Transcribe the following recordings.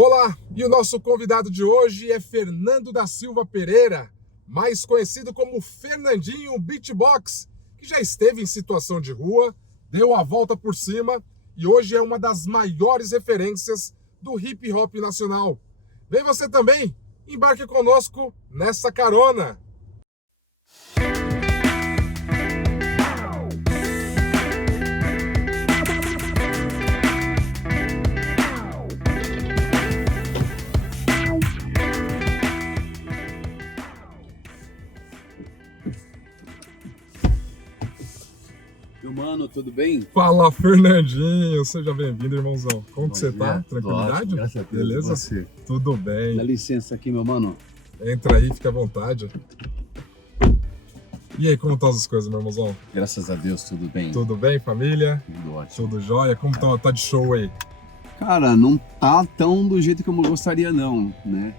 Olá, e o nosso convidado de hoje é Fernando da Silva Pereira, mais conhecido como Fernandinho Beatbox, que já esteve em situação de rua, deu a volta por cima e hoje é uma das maiores referências do hip hop nacional. Vem você também, embarque conosco nessa carona! Meu mano, tudo bem? Fala, Fernandinho, seja bem-vindo, irmãozão. Como Bom que você dia. tá? Tranquilidade? Ótimo, graças a Deus. Beleza? E você? Tudo bem. Dá licença aqui, meu mano. Entra aí, fica à vontade. E aí, como estão as coisas, meu irmãozão? Graças a Deus, tudo bem. Tudo bem, família? Tudo ótimo. Tudo jóia? Como tá de show aí? Cara, não tá tão do jeito que eu gostaria não, né?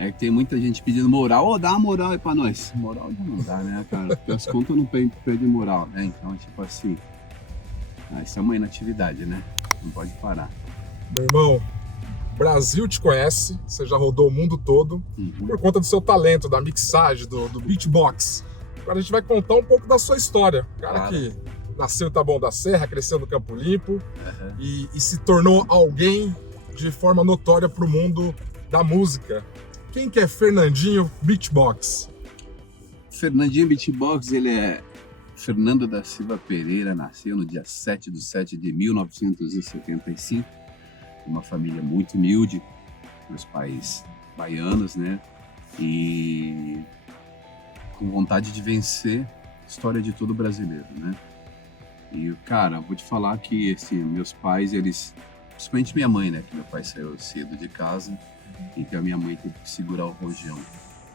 É que tem muita gente pedindo moral. Dá uma moral aí pra nós. Moral já não dá, né, cara? Porque as contas não perdem moral, né? Então, tipo assim... estamos aí na atividade, né? Não pode parar. Meu irmão, Brasil te conhece, você já rodou o mundo todo por conta do seu talento, da mixagem, do beatbox. Agora a gente vai contar um pouco da sua história. O cara que nasceu em Taboão da Serra, cresceu no Campo Limpo e se tornou alguém de forma notória pro mundo da música. Quem que é Fernandinho Beatbox? Fernandinho Beatbox, ele é Fernando da Silva Pereira, nasceu no dia 7/7/1975, uma família muito humilde, meus pais baianos, né? E com vontade de vencer a história de todo brasileiro, né? E, cara, vou te falar que, assim, meus pais, eles... Principalmente minha mãe, né? Que meu pai saiu cedo de casa, então a minha mãe teve que segurar o rojão.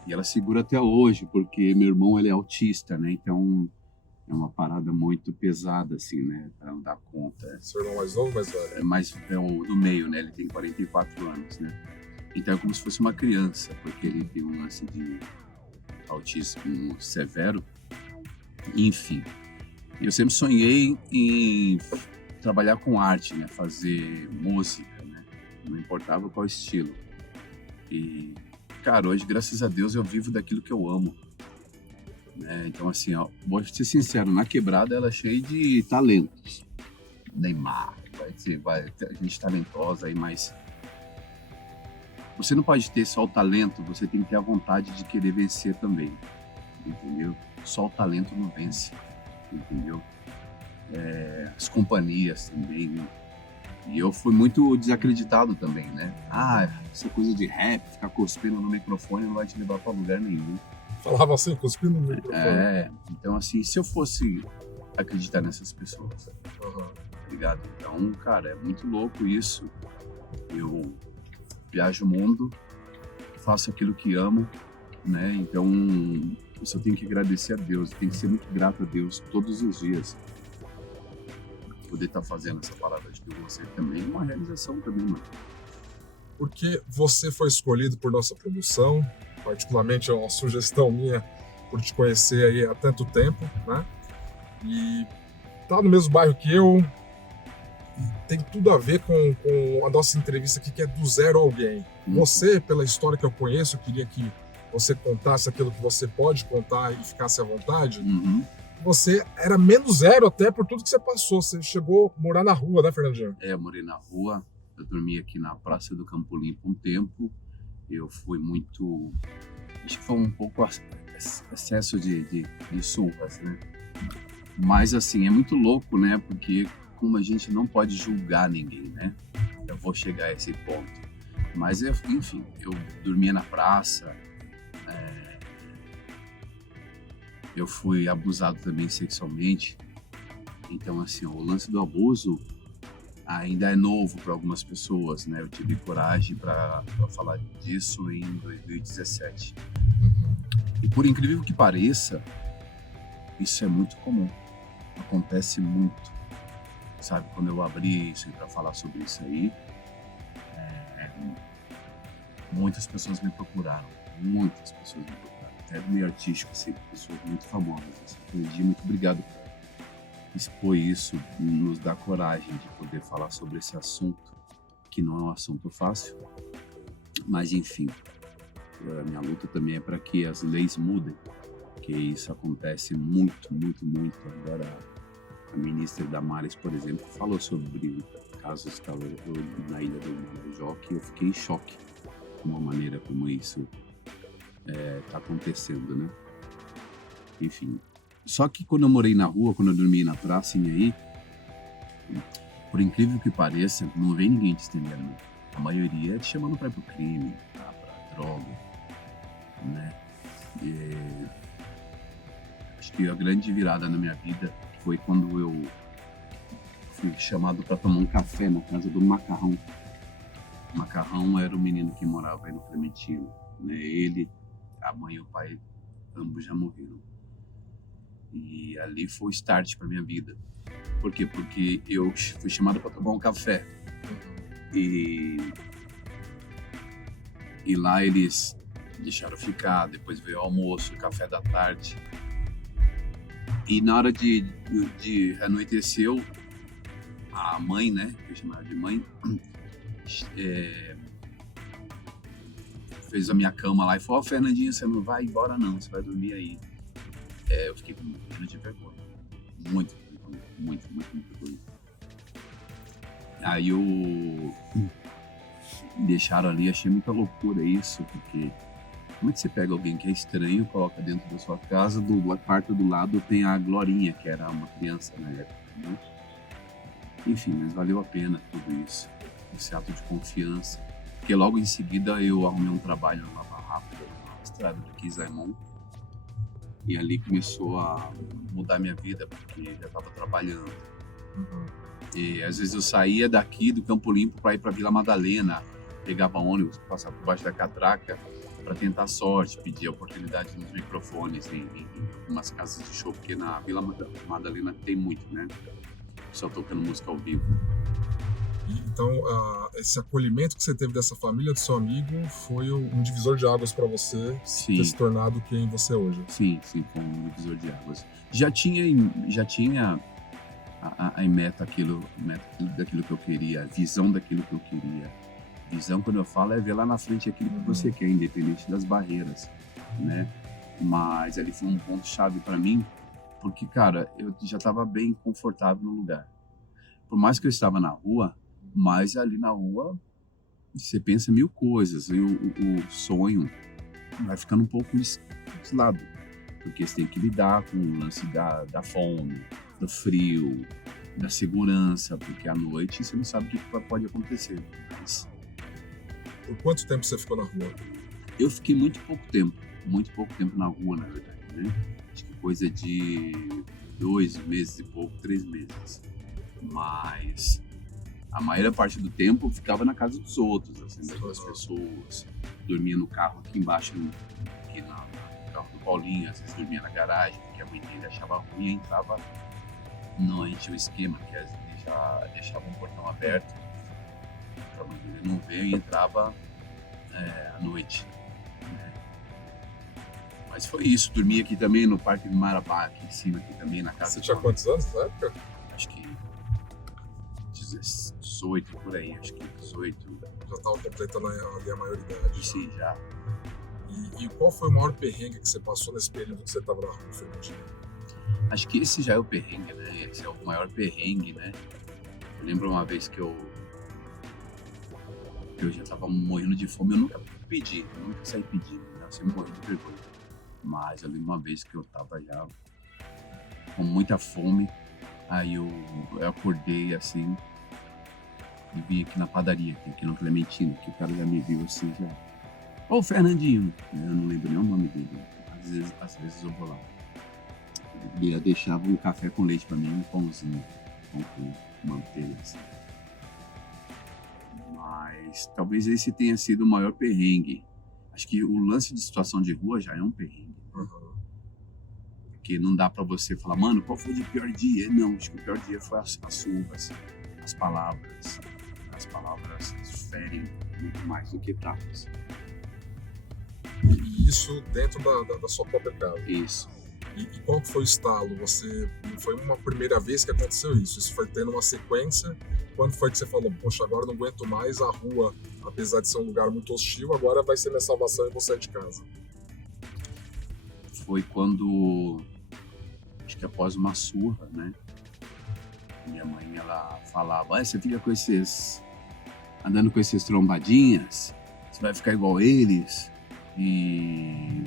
E ela segura até hoje, porque meu irmão, ele é autista, né? Então... é uma parada muito pesada, assim, né? Pra não dar conta. Seu irmão mais novo, mais velho? É o do meio, né? Ele tem 44 anos, né? Então é como se fosse uma criança, porque ele tem um lance de autismo severo. Enfim, eu sempre sonhei em trabalhar com arte, né? Fazer música, né? Não importava qual estilo. E, cara, hoje, graças a Deus, eu vivo daquilo que eu amo. Então, assim, ó, vou ser sincero, na quebrada ela é cheia de talentos. Neymar, vai ter gente talentosa aí, mas você não pode ter só o talento, você tem que ter a vontade de querer vencer também, entendeu? Só o talento não vence, entendeu? As companhias também, né? E eu fui muito desacreditado também, né? Essa coisa de rap, ficar cuspindo no microfone não vai te levar pra lugar nenhum. Falava assim, cuspindo no microfone. Então assim, se eu fosse acreditar nessas pessoas, ligado? Então, cara, é muito louco isso. Eu viajo o mundo, faço aquilo que amo, né? Então, eu só tenho que agradecer a Deus, tenho que ser muito grato a Deus todos os dias. Poder estar fazendo essa parada de você também é uma realização também, mano. Porque você foi escolhido por nossa produção, particularmente é uma sugestão minha por te conhecer aí há tanto tempo, né? E tá no mesmo bairro que eu, e tem tudo a ver com a nossa entrevista aqui, que é do zero a alguém. Você, pela história que eu conheço, eu queria que você contasse aquilo que você pode contar e ficasse à vontade. Você era menos zero até por tudo que você passou. Você chegou a morar na rua, né, Fernandinho? Eu morei na rua, eu dormi aqui na Praça do Campo Limpo um tempo. Eu fui muito... acho que foi um pouco excesso de surras, né? Mas, assim, é muito louco, né? Porque como a gente não pode julgar ninguém, né? Eu vou chegar a esse ponto. Mas, enfim, eu dormia na praça. Eu fui abusado também sexualmente. Então, assim, o lance do abuso ainda é novo para algumas pessoas, né? Eu tive coragem para falar disso em 2017. E por incrível que pareça, isso é muito comum. Acontece muito. Sabe, quando eu abri isso para falar sobre isso aí, muitas pessoas me procuraram. Muitas pessoas me procuraram. Até do meio artístico, assim, pessoas muito famosas. Assim. Muito obrigado por expor isso, nos dar coragem de poder falar sobre esse assunto, que não é um assunto fácil, Mas enfim, a minha luta também é para que as leis mudem, porque isso acontece muito, muito, muito. Agora, a ministra Damares, por exemplo, falou sobre casos que estava na ilha do Marajó, que eu fiquei em choque com a maneira como isso está acontecendo, né? Enfim. Só que quando eu morei na rua, quando eu dormi na praça em aí, por incrível que pareça, não vem ninguém te estender, não. A maioria te chamando para ir pro crime, pra droga, né? Acho que a grande virada na minha vida foi quando eu fui chamado para tomar um café na casa do Macarrão. O Macarrão era o menino que morava aí no Clementino, né? Ele, a mãe e o pai, ambos já morreram. E ali foi o start para minha vida. Por quê? Porque eu fui chamado para tomar um café. E lá eles deixaram ficar, depois veio o almoço, o café da tarde. E na hora de anoiteceu, a mãe, né, que eu chamava de mãe, fez a minha cama lá e falou: Fernandinho, você não vai embora não, você vai dormir aí. Eu fiquei com muito de vergonha. Muito vergonha. Aí me deixaram ali, achei muita loucura isso, porque como é que você pega alguém que é estranho, coloca dentro da sua casa, do quarto do lado tem a Glorinha, que era uma criança na época, né? Enfim, mas valeu a pena tudo isso, esse ato de confiança, porque logo em seguida eu arrumei um trabalho na Lava Rápida, na estrada do Quisaimon, e ali começou a mudar minha vida, porque já estava trabalhando. E às vezes eu saía daqui do Campo Limpo para ir para Vila Madalena, pegava ônibus, passava por baixo da catraca para tentar sorte, pedir oportunidade nos microfones em umas casas de show, porque na Vila Madalena tem muito, né? Só tocando música ao vivo. Então, esse acolhimento que você teve dessa família, do seu amigo, foi um divisor de águas para você ter se tornado quem você é hoje. Sim, foi um divisor de águas. Já tinha em meta daquilo que eu queria, a visão daquilo que eu queria. Visão, quando eu falo, é ver lá na frente aquilo que você quer, independente das barreiras, né? Mas ali foi um ponto-chave para mim, porque, cara, eu já estava bem confortável no lugar. Por mais que eu estava na rua, mas ali na rua você pensa mil coisas, e o sonho vai ficando um pouco de lado, porque você tem que lidar com o lance da fome, do frio, da segurança, porque à noite você não sabe o que pode acontecer. Mas... Por quanto tempo você ficou na rua? Eu fiquei muito pouco tempo na rua, na verdade, né? Acho que coisa de 2 meses e pouco, 3 meses. Mas a maior parte do tempo eu ficava na casa dos outros, assim, das pessoas. Dormia no carro aqui embaixo, aqui no carro do Paulinho, às vezes dormia na garagem, porque a mãe dele achava ruim e entrava. Não, a gente tinha o esquema que às vezes já deixava um portão aberto para a mãe dele não ver e entrava à noite, né? Mas foi isso, dormia aqui também no Parque do Marabá, aqui em cima, aqui também na casa. Você tinha quantos anos nessa época? Acho que 18, por aí, acho que 18. Já estava completando ali a maioridade. Sim, já. E qual foi o maior perrengue que você passou nesse período que você estava na rua, Fernandinho? Acho que esse já é o perrengue, né? Esse é o maior perrengue, né? Eu lembro uma vez que eu já estava morrendo de fome. Eu nunca saí pedindo, né? Eu sempre morri de vergonha. Mas eu lembro uma vez que eu estava já com muita fome. Aí eu acordei assim e vim aqui na padaria, aqui no Clementino, que o cara já me viu assim já. Ô, Fernandinho! Eu não lembro nem o nome dele. Às vezes eu vou lá. E eu deixava um café com leite pra mim, um pãozinho com manteiga, assim. Mas talvez esse tenha sido o maior perrengue. Acho que o lance de situação de rua já é um perrengue. Porque não dá pra você falar, mano, qual foi o pior dia? Não, acho que o pior dia foi as chuvas, as palavras. As palavras ferem muito mais do que tapas. E isso dentro da sua própria casa? Isso. E qual foi o estalo? Não foi uma primeira vez que aconteceu isso? Isso foi tendo uma sequência? Quando foi que você falou, poxa, agora eu não aguento mais, a rua apesar de ser um lugar muito hostil, agora vai ser minha salvação e vou sair de casa? Foi quando, acho que após uma surra, né? Minha mãe, ela falava, você fica andando com esses trombadinhas, você vai ficar igual eles, e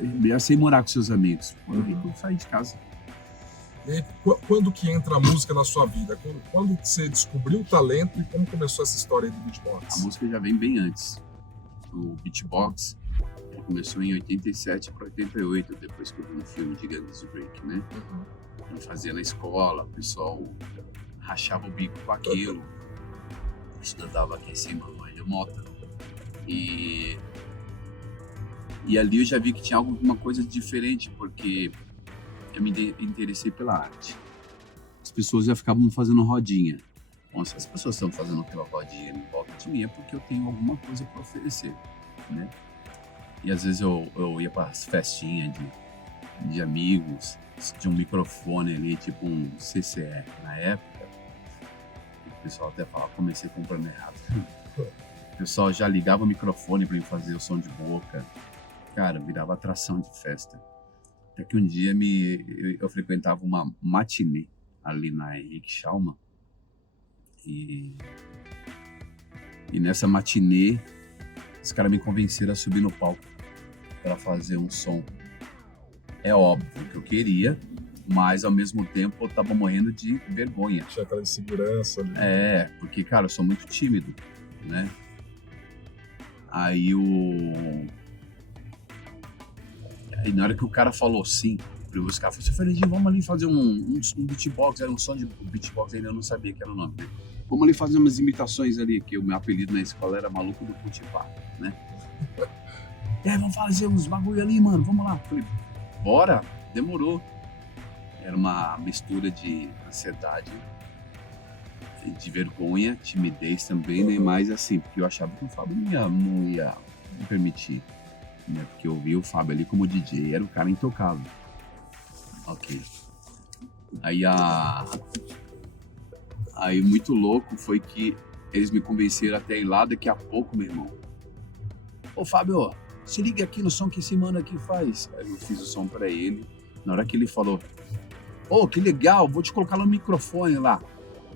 melhor você ir morar com seus amigos. Foi aí que eu saí de casa. E aí, quando que entra a música na sua vida? Quando que você descobriu o talento e como começou essa história aí do beatbox? A música já vem bem antes. O beatbox começou em 87 para 88, depois que eu vi um filme de Guns N' Break, né? Eu fazia na escola, o pessoal rachava o bico com aquilo. Estudava aqui em cima no Hélio Mota. E ali eu já vi que tinha alguma coisa diferente, porque eu me interessei pela arte. As pessoas já ficavam fazendo rodinha. Bom, se as pessoas estão fazendo aquela rodinha em volta de mim, é porque eu tenho alguma coisa para oferecer, né? E às vezes eu ia para as festinhas de amigos, tinha um microfone ali, tipo um CCR na época. O pessoal até falava, comecei comprando errado. O pessoal já ligava o microfone para mim fazer o som de boca. Cara, virava atração de festa. Até que um dia eu frequentava uma matinê ali na Henrique Schaumann. E nessa matinê, os caras me convenceram a subir no palco para fazer um som. É óbvio que eu queria, mas ao mesmo tempo eu tava morrendo de vergonha. Tinha aquela insegurança ali. Porque, cara, eu sou muito tímido, né? Aí na hora que o cara falou sim, os caras falaram, Fernandinho, vamos ali fazer um beatbox, era um som de beatbox, ainda eu não sabia que era o nome dele. Vamos ali fazer umas imitações ali, que o meu apelido na escola era Maluco do Putipá, né? Vamos fazer uns bagulho ali, mano, vamos lá. Falei, bora, demorou. Era uma mistura de ansiedade, de vergonha, timidez também, né? Mas assim, porque eu achava que o Fábio não ia me permitir, né? Porque eu vi o Fábio ali como DJ, era o cara intocável. Ok. Aí muito louco foi que eles me convenceram até ir lá daqui a pouco, meu irmão. Ô Fábio, se liga aqui no som que esse mano aqui faz. Aí eu fiz o som pra ele. Na hora que ele falou, que legal, vou te colocar no microfone lá.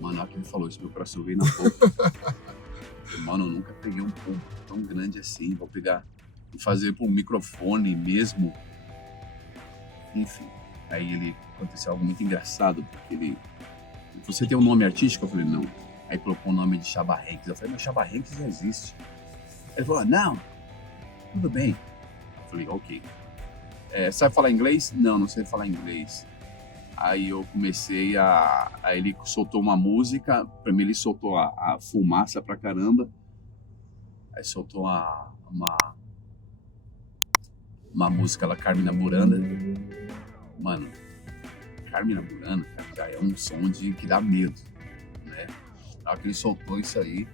Mano, na hora que ele falou isso, meu coração veio na boca. Mano, eu nunca peguei um público tão grande assim. Vou pegar e fazer pro microfone mesmo. Enfim. Aí aconteceu algo muito engraçado, porque você tem um nome artístico? Eu falei, não. Aí colocou o nome de Chaba Hanks. Eu falei, mas Chaba Hanks já existe. Ele falou, não, tudo bem. Eu falei, ok. Sabe falar inglês? Não sei falar inglês. Aí eu comecei aí ele soltou uma música, pra mim ele soltou a fumaça pra caramba. Aí soltou uma música lá, Carmina Burana. Mano, Carmina Burana, cara, já é um som que dá medo, né? Na hora que ele soltou isso aí,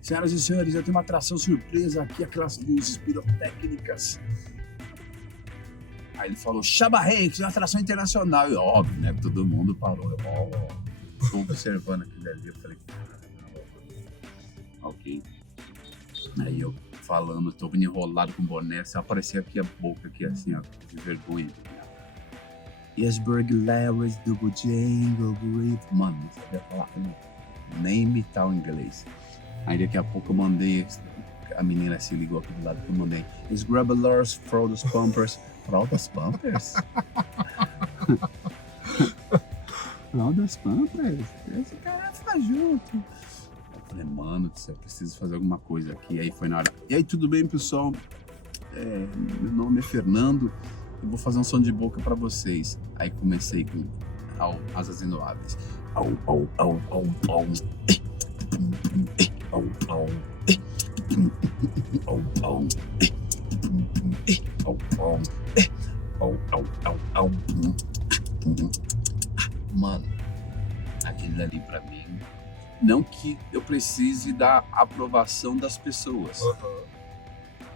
senhoras e senhores, eu tenho uma atração surpresa aqui, aquelas luzes pirotécnicas. Aí ele falou, Chaba Hanks, uma atração internacional. E óbvio, né? Todo mundo parou. Tô observando aquilo ali, eu falei, ok. Aí eu falando, tô vindo enrolado com boné, só aparecia aqui a boca, aqui assim, ó, de vergonha. Yesburg Lewis, Double Jangle, mano, não sabia falar nem imitar o inglês. Aí daqui a pouco eu mandei, a menina se ligou aqui do lado que eu mandei, Is Grubblers, Fraudas Pumpers. Fraudas Pumpers? Fraudas Pumpers? Esse cara tá junto. Eu falei, mano, eu preciso fazer alguma coisa aqui. Aí foi na hora. E aí, tudo bem, pessoal? Meu nome é Fernando. Eu vou fazer um som de boca pra vocês. Aí comecei com Asas Indoáveis. Mano, aquele ali pra mim, não que eu precise da aprovação das pessoas,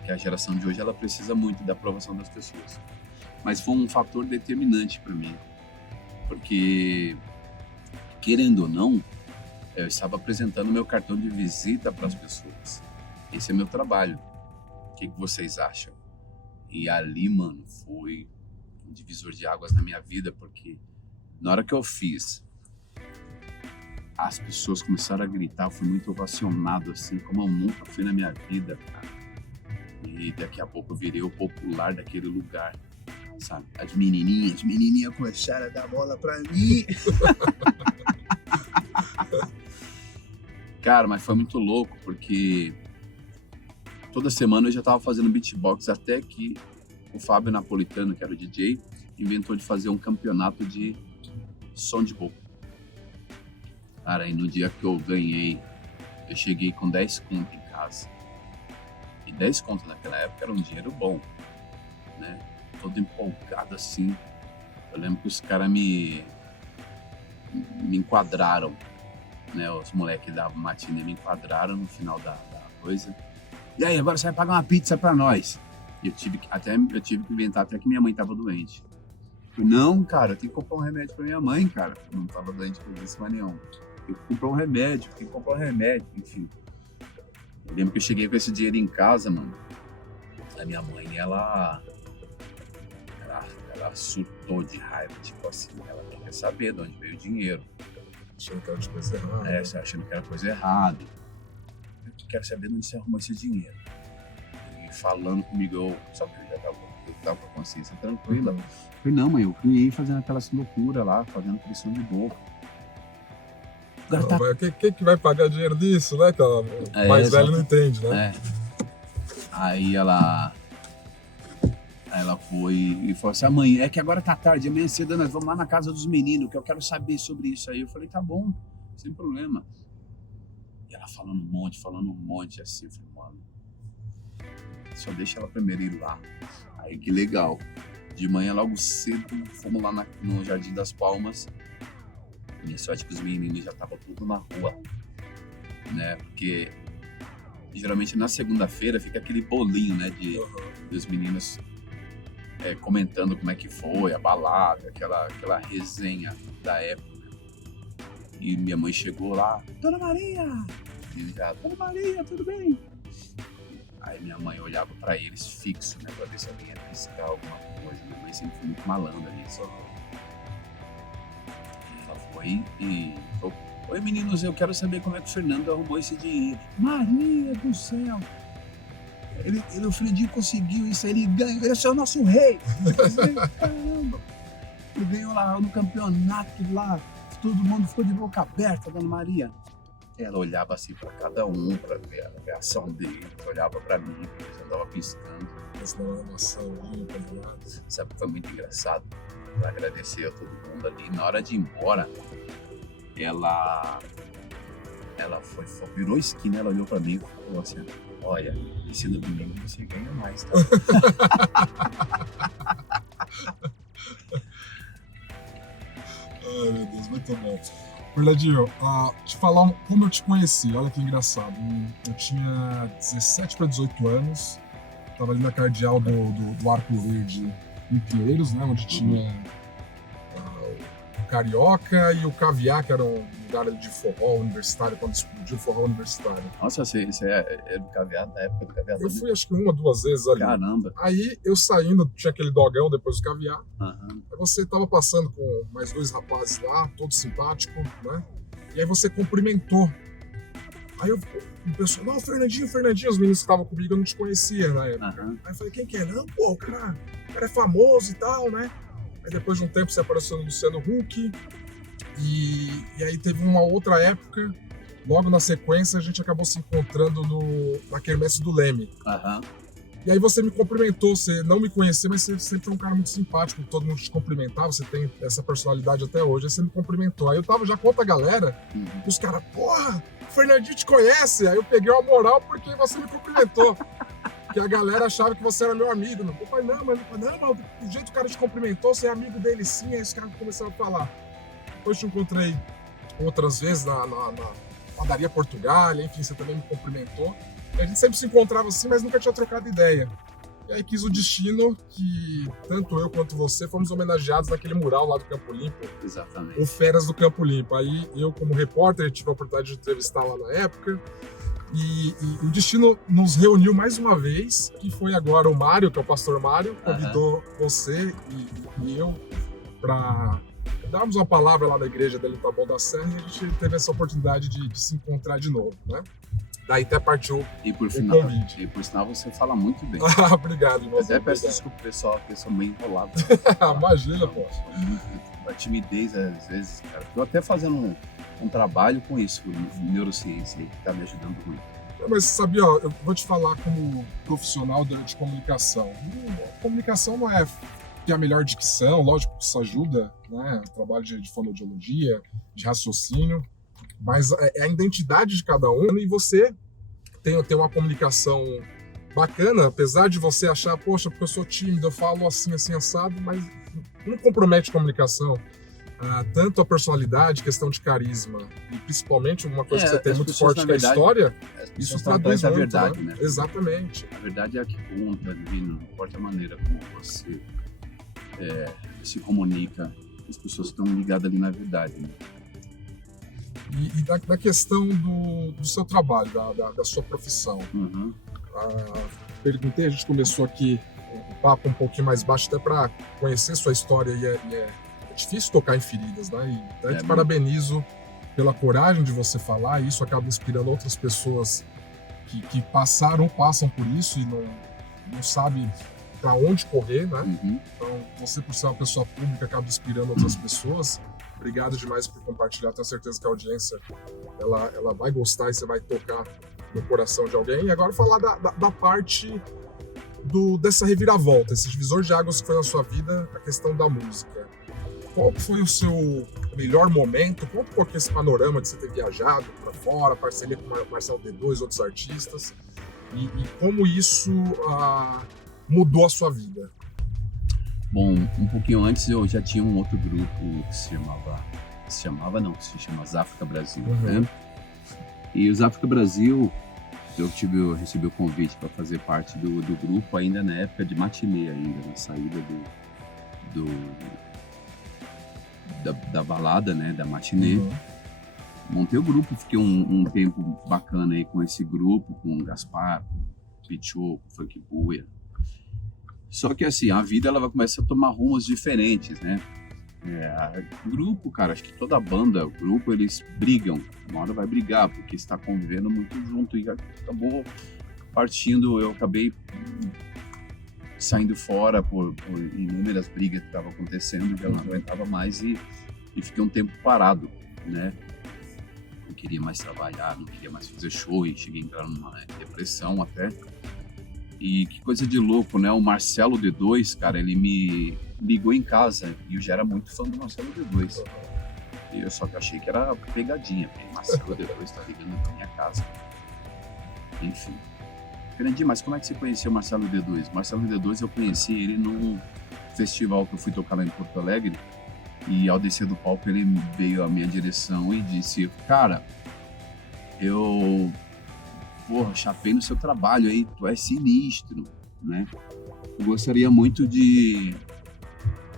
que a geração de hoje ela precisa muito da aprovação das pessoas, mas foi um fator determinante pra mim, porque querendo ou não, Eu estava apresentando meu cartão de visita para as pessoas. Esse é meu trabalho. O que vocês acham? E ali, mano, foi um divisor de águas na minha vida, porque na hora que eu fiz, as pessoas começaram a gritar, eu fui muito ovacionado, assim, como eu nunca fui na minha vida, cara. E daqui a pouco eu virei o popular daquele lugar, sabe? As menininhas começaram a dar bola pra mim. Cara, mas foi muito louco, porque toda semana eu já tava fazendo beatbox, até que o Fábio Napolitano, que era o DJ, inventou de fazer um campeonato de som de boca. Cara, e no dia que eu ganhei, eu cheguei com 10 conto em casa. E 10 conto naquela época era um dinheiro bom, né? Todo empolgado assim. Eu lembro que os caras me enquadraram, né? Os moleques da matinê me enquadraram no final da coisa. E aí, agora você vai pagar uma pizza pra nós. E eu tive que inventar até que minha mãe tava doente. Não, cara, eu tenho que comprar um remédio pra minha mãe, cara. Não tava doente por isso, mas nenhum. Eu comprei um remédio, enfim. Eu lembro que eu cheguei com esse dinheiro em casa, mano. A minha mãe, ela surtou de raiva, tipo assim, ela quer saber de onde veio o dinheiro. Achando que era de coisa errada. Achando que era coisa errada. Eu quero saber de onde você arrumou esse dinheiro. E falando comigo, só que eu tava com a consciência tranquila. Eu falei, não, mãe, eu fui fazendo aquelas loucuras lá, fazendo pressão de boca. Agora tá... Quem que vai pagar dinheiro disso, né? Que o mais velho não entende, né? Aí ela foi e falou assim, mãe, é que agora tá tarde, amanhã cedo nós vamos lá na casa dos meninos, que eu quero saber sobre isso aí. Eu falei, tá bom, sem problema. E ela falando um monte assim, eu falei, mano, só deixa ela primeiro ir lá. Aí que legal. De manhã, logo cedo, fomos lá no Jardim das Palmas. Minha sorte que os meninos já estavam tudo na rua, né? Porque geralmente na segunda-feira fica aquele bolinho, né? Dos meninos comentando como é que foi a balada, aquela resenha da época. E minha mãe chegou lá, Dona Maria! E já, Dona Maria, tudo bem? Aí minha mãe olhava pra eles fixo, né? Pra ver se alguém ia piscar alguma coisa. Minha mãe sempre foi muito malandra nisso. E ela foi e falou, oi meninos, eu quero saber como é que o Fernando arrumou esse dinheiro. Maria do céu! O Fredinho conseguiu isso, ele ganhou, esse é o nosso rei! Caramba! Ele ganhou lá no campeonato lá, todo mundo ficou de boca aberta, Dona Maria. Ela olhava assim pra cada um, pra ver a reação dele, olhava pra mim, eu já tava piscando. Essa não é uma saúde, sabe, foi muito engraçado. Ela agradeceu a todo mundo ali. Na hora de ir embora, ela virou esquina, ela olhou pra mim e falou assim, olha, esse no domingo você ganha mais, tá? Ai, meu Deus, muito bom. Fernandinho, te falar como eu te conheci, olha que engraçado. Eu tinha 17 para 18 anos, estava ali na Cardeal do Arco Verde em Pinheiros, né, onde tinha o Carioca e o Caviar, que era um lugar de forró universitário, quando explodiu o forró universitário. Nossa, você é do Caviar, da época do Caviar? Eu fui acho que 1 ou 2 vezes ali. Caramba! Aí eu saindo, tinha aquele dogão depois do Caviar. Uhum. Aí você tava passando com mais 2 rapazes lá, todo simpático, né? E aí você cumprimentou. Aí o pessoal, não, Fernandinho, os meninos que estavam comigo eu não te conhecia na época. Uhum. Aí eu falei, quem que é? Não, pô, o cara é famoso e tal, né? Aí depois de um tempo você apareceu no Luciano Huck. E aí teve uma outra época, logo na sequência, a gente acabou se encontrando na quermesse do Leme. Uhum. E aí você me cumprimentou, você não me conhecia, mas você sempre foi um cara muito simpático, todo mundo te cumprimentava, você tem essa personalidade até hoje, aí você me cumprimentou. Aí eu tava já com outra galera, e os caras, porra, o Fernandinho te conhece? Aí eu peguei uma moral porque você me cumprimentou. Porque a galera achava que você era meu amigo. Eu falei, não, mas do jeito que o cara te cumprimentou, você é amigo dele sim, aí os caras começaram a falar. Depois te encontrei outras vezes na padaria Portugália, enfim, você também me cumprimentou. E a gente sempre se encontrava assim, mas nunca tinha trocado ideia. E aí quis o destino que tanto eu quanto você fomos homenageados naquele mural lá do Campo Limpo, Exatamente. o Feras do Campo Limpo. Aí eu, como repórter, tive a oportunidade de entrevistar lá na época. E o destino nos reuniu mais uma vez, que foi agora o Mário, que é o pastor Mário, convidou você e eu para darmos uma palavra lá na igreja dele, Taboão da Serra, e a gente teve essa oportunidade de se encontrar de novo, né? Daí até partiu E por o final, convite. e por sinal você fala muito bem. Obrigado, irmão. Até peço desculpa pro pessoal, que eu sou meio enrolado. Imagina, pô. A timidez, às vezes, cara. Tô até fazendo um trabalho com isso, neurociência, aí, que tá me ajudando muito. Mas sabia, ó, eu vou te falar como profissional de comunicação. A comunicação não é ter a melhor dicção, lógico que isso ajuda, né? O trabalho de fonoaudiologia, de raciocínio, mas é a identidade de cada um e você tem uma comunicação bacana, apesar de você achar, poxa, porque eu sou tímido, eu falo assim, assim, assado, mas não compromete a comunicação. Tanto a personalidade, questão de carisma, e principalmente uma coisa que você tem muito forte que é a história, isso traduz a muito, verdade, né? né? Exatamente. A verdade é a que conta, não importa a maneira como você se comunica, as pessoas estão ligadas ali na verdade, né? E da questão do seu trabalho, da sua profissão. Uhum. Perguntei, a gente começou aqui um papo um pouquinho mais baixo, até para conhecer sua história, e é difícil tocar em feridas, né? E até te parabenizo pela coragem de você falar, e isso acaba inspirando outras pessoas que passam por isso e não sabem para onde correr, né? Uhum. Então, você, por ser uma pessoa pública, acaba inspirando outras pessoas. Obrigado demais por compartilhar. Tenho certeza que a audiência ela vai gostar e você vai tocar no coração de alguém. E agora falar da parte dessa reviravolta, esse divisor de águas que foi na sua vida, a questão da música. Qual foi o seu melhor momento? Conta um pouquinho esse panorama de você ter viajado para fora, parceria com o Marcelo D2, outros artistas, e como isso mudou a sua vida. Bom, um pouquinho antes eu já tinha um outro grupo que se chama Záfrica Brasil, né? E o Záfrica Brasil, eu recebi o convite para fazer parte do grupo ainda na época de matinê, ainda na saída da balada, né, da matinê. Montei o grupo, fiquei um tempo bacana aí com esse grupo, com o Gaspar, com o Pichot, com o Funk Buia. Só que assim, a vida ela vai começar a tomar rumos diferentes, né? O grupo, cara, acho que toda banda, o grupo, eles brigam. Uma hora vai brigar, porque está convivendo muito junto e acabou partindo. Eu acabei saindo fora por inúmeras brigas que estavam acontecendo, já não aguentava mais e fiquei um tempo parado, né? Não queria mais trabalhar, não queria mais fazer show e cheguei a entrar numa depressão até. E que coisa de louco, né? O Marcelo D2, cara, ele me ligou em casa e eu já era muito fã do Marcelo D2. E eu só que achei que era pegadinha, porque Marcelo D2 tá ligando pra minha casa. Enfim. Grande, mas como é que você conheceu o Marcelo D2? Marcelo D2 eu conheci ele num festival que eu fui tocar lá em Porto Alegre e ao descer do palco ele veio à minha direção e disse: cara, eu chapei no seu trabalho aí, tu é sinistro, né? Eu gostaria muito de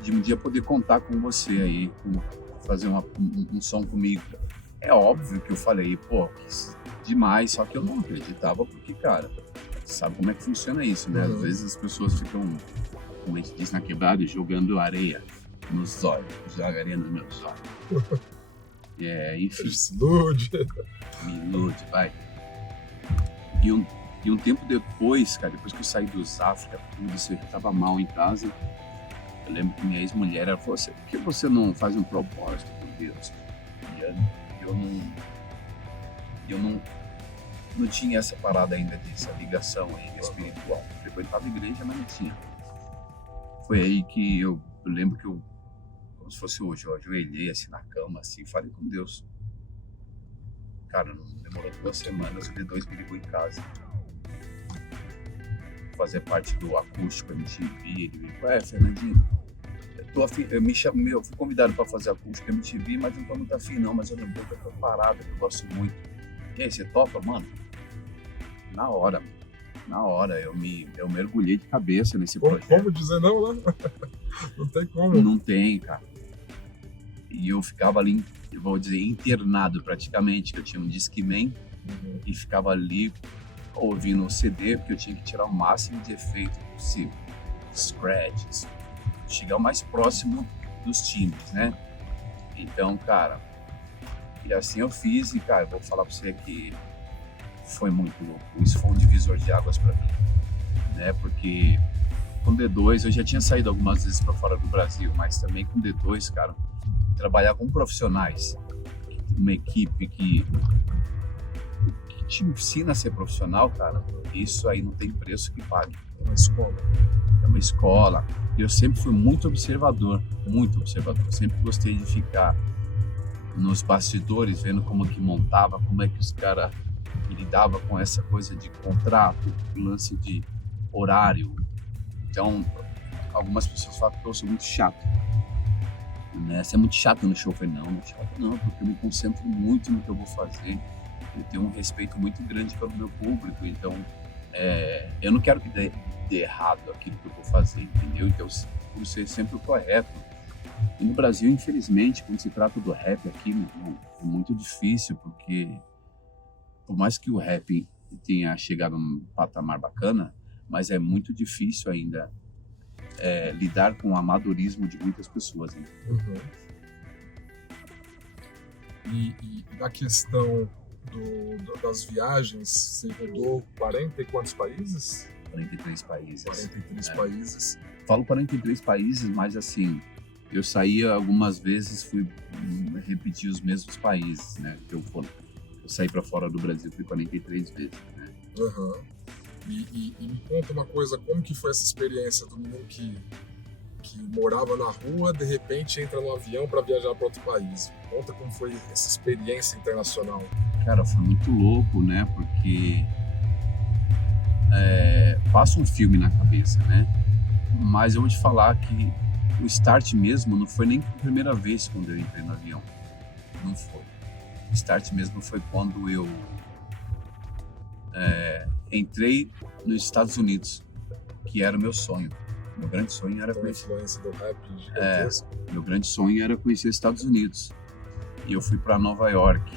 um dia poder contar com você aí, fazer um som comigo. É óbvio que eu falei, demais, só que eu não acreditava porque, cara, sabe como é que funciona isso, né? Às vezes as pessoas ficam, como a gente diz na quebrada, jogando areia nos olhos, joga areia nos meus olhos. Enfim. Me ilude, vai. E um tempo depois, cara, depois que eu saí do Záfrica, tudo isso, eu tava mal em casa. Eu lembro que minha ex-mulher, ela falou assim: por que você não faz um propósito com Deus? E eu não tinha essa parada ainda dessa ligação ainda espiritual. Eu frequentava a igreja, mas não tinha. Foi aí que eu lembro que eu, como se fosse hoje, eu ajoelhei assim na cama, assim, falei com Deus. Cara, não demorou 2 semanas, o D2 me ligou em casa. Fazer parte do acústico MTV, ele me falou: Fernandinho, eu fui convidado para fazer acústico MTV, mas não tô muito afim não, mas eu lembrei que eu tô parado, que eu gosto muito. E aí, você topa, mano? Na hora, Na hora, eu mergulhei de cabeça nesse Como, projeto. como dizer não, né? Não tem como. Não tem, cara. E eu ficava ali, eu vou dizer, internado praticamente, que eu tinha um Discman e ficava ali ouvindo o CD, porque eu tinha que tirar o máximo de efeito possível. Scratches, chegar o mais próximo dos timbres, né? Então, cara, e assim eu fiz e, cara, eu vou falar pra você que foi muito louco. Isso foi um divisor de águas pra mim, né? Porque com D2 eu já tinha saído algumas vezes pra fora do Brasil, mas também com D2, cara, trabalhar com profissionais, uma equipe que te ensina a ser profissional, cara, isso aí não tem preço que pague. É uma escola. É uma escola. Eu sempre fui muito observador. Sempre gostei de ficar nos bastidores, vendo como que montava, como é que os caras lidavam com essa coisa de contrato, lance de horário. Então, algumas pessoas falam que eu sou muito chato. Né? Você é muito chato no show. Eu falei, não é chato não, porque eu me concentro muito no que eu vou fazer. Eu tenho um respeito muito grande pelo meu público, então eu não quero que dê errado aquilo que eu vou fazer, entendeu? Então, por ser sempre o correto. E no Brasil, infelizmente, quando se trata do rap aqui, meu irmão, é muito difícil, porque por mais que o rap tenha chegado num patamar bacana, mas é muito difícil ainda lidar com o amadorismo de muitas pessoas. Né? Uhum. E na questão das viagens, você rodou 40 e quantos países? 43 países. 43 países. Falo 43 países, mas assim, eu saía algumas vezes, fui repetir os mesmos países, né? Eu saí para fora do Brasil, fui 43 vezes, né? Uhum. E me conta uma coisa, como que foi essa experiência do menino que morava na rua, de repente entra no avião para viajar para outro país? Conta como foi essa experiência internacional. Cara, foi muito louco, né? Porque passa um filme na cabeça, né? Mas eu vou te falar que o start mesmo não foi nem a primeira vez quando eu entrei no avião. Não foi. O start mesmo foi quando eu entrei nos Estados Unidos, que era o meu sonho. Meu grande sonho era conhecer. A influência do rap gigantesco. Meu grande sonho era conhecer os Estados Unidos. E eu fui para Nova York.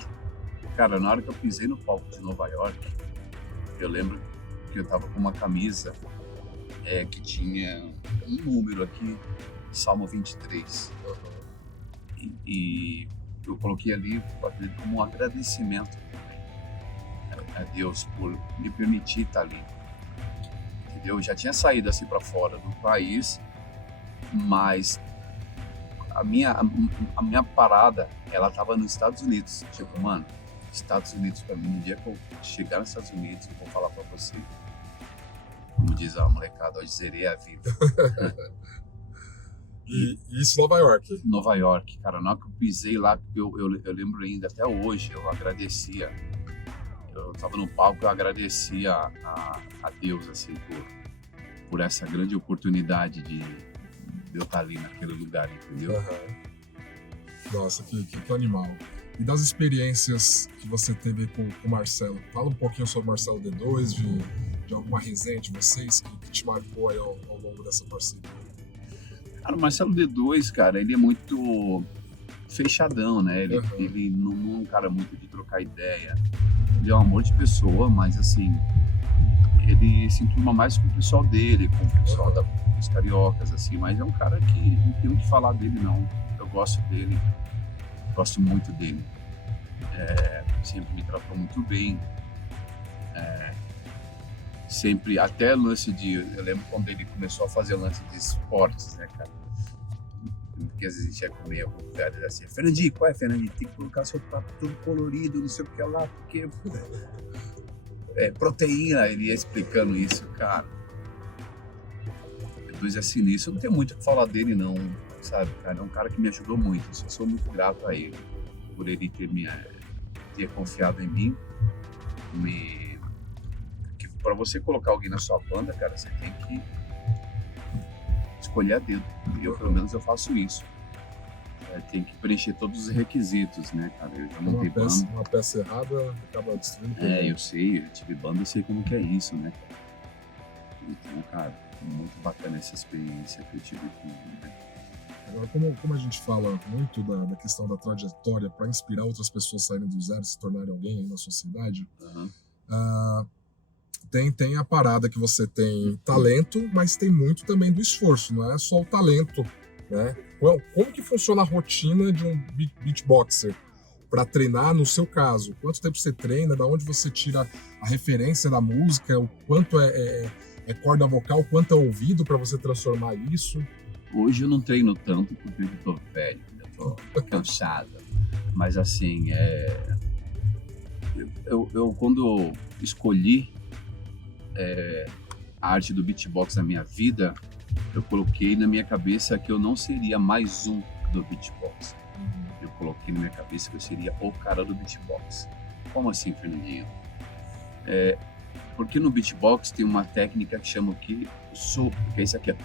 Cara, na hora que eu pisei no palco de Nova York, eu lembro que eu tava com uma camisa que tinha um número aqui, Salmo 23. E eu coloquei ali como um agradecimento a Deus por me permitir estar ali. Entendeu? Eu já tinha saído assim para fora do país, mas a minha parada, ela tava nos Estados Unidos. Tipo, mano, Estados Unidos para mim, no dia que eu chegar nos Estados Unidos, eu vou falar para você, como diz a molecada, eu zerei a vida. E isso em Nova York? Nova York, cara, na hora que eu pisei lá, eu lembro ainda até hoje, eu agradecia. Eu tava no palco, eu agradecia a Deus, assim, por essa grande oportunidade de eu estar ali naquele lugar, entendeu? Uhum. Nossa, que animal. E das experiências que você teve com o Marcelo, fala um pouquinho sobre o Marcelo D2, de alguma resenha de vocês que te marcou aí ao longo dessa parceria. Cara, o Marcelo D2, cara, ele é muito fechadão, né? Ele não é um cara muito de trocar ideia. Ele é um amor de pessoa, mas assim, ele se enturma mais com o pessoal dele, com o pessoal dos cariocas, assim, mas é um cara que não tem o que falar dele, não. Eu gosto dele, gosto muito dele. Sempre me tratou muito bem. Sempre, até lance de... Eu lembro quando ele começou a fazer lance de esportes, né, cara? Porque às vezes a gente ia comer algum lugar assim, Fernandinho, qual é, Fernandinho? Tem que colocar seu prato todo colorido, não sei o que lá, porque... proteína, ele ia explicando isso, cara. Depois é sinistro, eu não tenho muito o que falar dele, não, sabe, cara? É um cara que me ajudou muito, eu sou muito grato a ele, por ele ter confiado em mim. Para você colocar alguém na sua banda, cara, você tem que escolher a dedo. E eu, pelo menos, eu faço isso. Tem que preencher todos os requisitos, né, cara? Eu já montei banda. Uma peça errada acaba destruindo. Eu sei, eu tive banda, eu sei como que é isso, né? Então, cara, muito bacana essa experiência que eu tive com ele, né? Agora, como a gente fala muito da questão da trajetória para inspirar outras pessoas a saírem do zero e se tornarem alguém aí na sociedade, ah, tem a parada que você tem talento, mas tem muito também do esforço, não é só o talento, né? Como que funciona a rotina de um beatboxer para treinar, no seu caso? Quanto tempo você treina? Da onde você tira a referência da música? O quanto é corda vocal? Quanto é ouvido para você transformar isso? Hoje eu não treino tanto porque eu tô velho, eu tô cansado. Mas assim, eu quando escolhi a arte do beatbox na minha vida, eu coloquei na minha cabeça que eu não seria mais um do beatbox. Eu coloquei na minha cabeça que eu seria o cara do beatbox. Como assim, Fernandinho? Porque no beatbox tem uma técnica que chama que isso aqui é...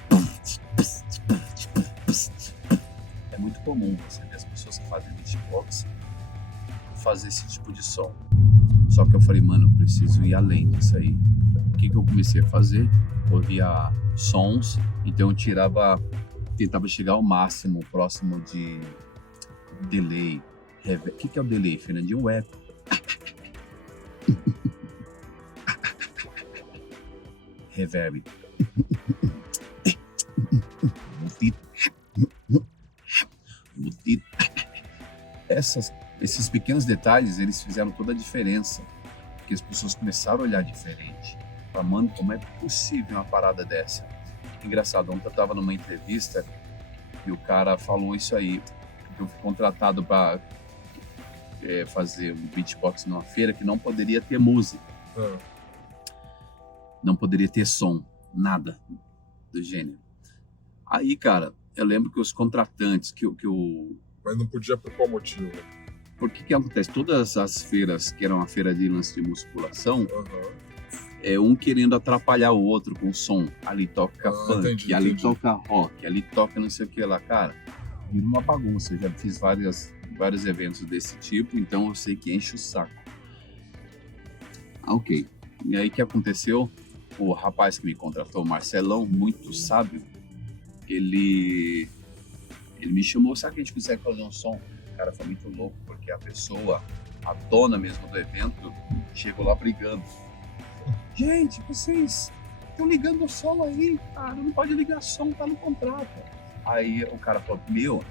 É muito comum você ver as pessoas que fazem beatbox fazer esse tipo de som. Só que eu falei, mano, eu preciso ir além disso aí. O que eu comecei a fazer? Eu ouvia sons, então eu tentava chegar ao máximo, próximo de delay. O que é o delay, Fernandinho? O eco. Reverb. Esses pequenos detalhes, eles fizeram toda a diferença, porque as pessoas começaram a olhar diferente. Falaram, mano, como é possível uma parada dessa? Engraçado, ontem eu estava numa entrevista e o cara falou isso aí, que eu fui contratado para fazer um beatbox numa feira que não poderia ter música, não poderia ter som, nada do gênero. Aí, cara, eu lembro que os contratantes Mas não podia por qual motivo? Porque que acontece? Todas as feiras, que eram a feira de lance de musculação, um querendo atrapalhar o outro com som. Ali toca funk, ali toca rock, ali toca não sei o que lá. Cara, vira uma bagunça. Eu já fiz vários eventos desse tipo, então eu sei que enche o saco. Ok. E aí o que aconteceu? O rapaz que me contratou, o Marcelão, muito sábio, ele me chamou, sabe que a gente consegue fazer um som? Cara, foi muito louco, porque a pessoa, a dona mesmo do evento, chegou lá brigando. Gente, vocês estão ligando o som aí, cara, não pode ligar som, tá no contrato. Aí o cara falou, meu,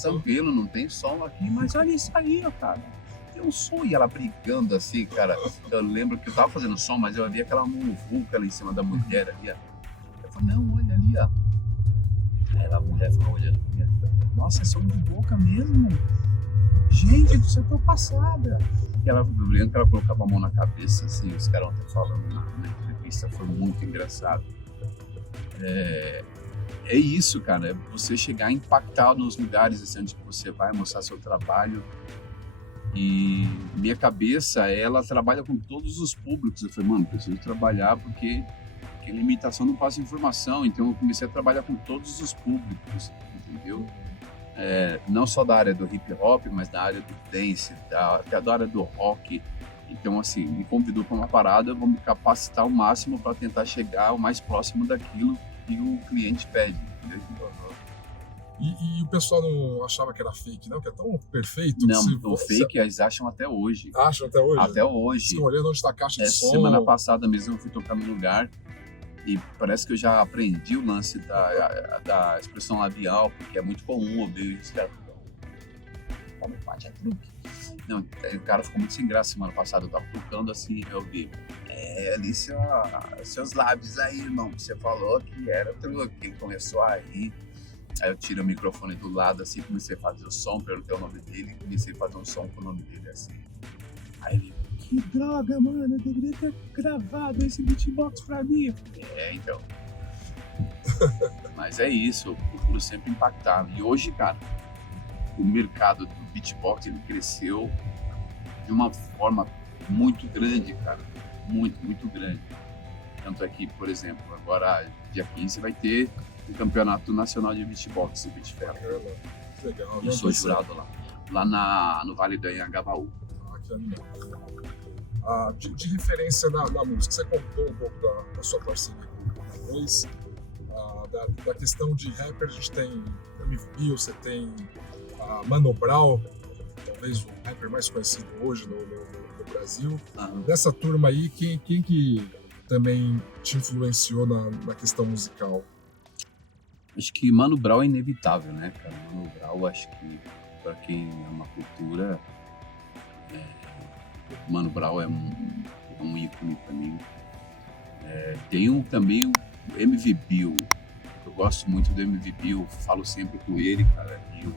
tranquilo, não tem som aqui, mas olha isso aí, ó, cara, tem um som. E ela brigando assim, cara, eu lembro que eu tava fazendo som, mas eu vi aquela muvuca ali em cima da mulher ali, ó. Eu falei, não, olha ali, ó. Aí a mulher ficou olhando pra mim. Nossa, é som de boca mesmo? Gente, do céu, tô passada. E ela, eu lembro que ela colocava a mão na cabeça, assim, os caras até falando na entrevista, foi muito engraçado. É isso, cara, é você chegar a impactar nos lugares assim, onde você vai mostrar seu trabalho. E minha cabeça, ela trabalha com todos os públicos. Eu falei, mano, preciso trabalhar porque limitação não passa informação, então eu comecei a trabalhar com todos os públicos, entendeu? Não só da área do hip hop, mas da área do dance, até da área do rock. Então, assim, me convidou para uma parada, eu vou me capacitar ao máximo para tentar chegar o mais próximo daquilo que o cliente pede, entendeu? E o pessoal não achava que era fake, não? Que é tão perfeito? Não, o fake eles acham até hoje. Acham até hoje? Até hoje. Estão olhando onde está a caixa de som. Semana passada mesmo eu fui tocar no lugar e parece que eu já aprendi o lance da expressão labial, porque é muito comum ouvir os caras. Não, o cara ficou muito sem graça semana passada. Eu tava tocando assim, eu vi. Ali seus lábios aí, irmão. Você falou que era truque. Ele começou a rir. Aí eu tirei o microfone do lado, assim, comecei a fazer o som, perguntei o nome dele, comecei a fazer um som com o nome dele, assim. Aí ele, que droga, mano, eu deveria ter gravado esse beatbox pra mim. Então. Mas é isso, eu procuro sempre impactar. E hoje, cara, o mercado do beatbox, ele cresceu de uma forma muito grande, cara. Muito, muito grande. Tanto é que, por exemplo, agora, dia 15, vai ter o Campeonato Nacional de Beatbox, o Beatferro. Legal. Eu sou jurado lá no Vale do Anhangabaú. Que animal. De referência da música, você contou um pouco da sua parceria com depois. Da questão de rapper, a gente tem MVB, você tem Mano Brown, talvez o rapper mais conhecido hoje no Brasil. Dessa turma aí, quem que também te influenciou na questão musical? Acho que Mano Brown é inevitável, né, cara? Mano Brown, acho que para quem ama cultura, Mano Brown é um ícone para mim. Tem também o MV Bill. Eu gosto muito do MV Bill, falo sempre com ele, cara, e o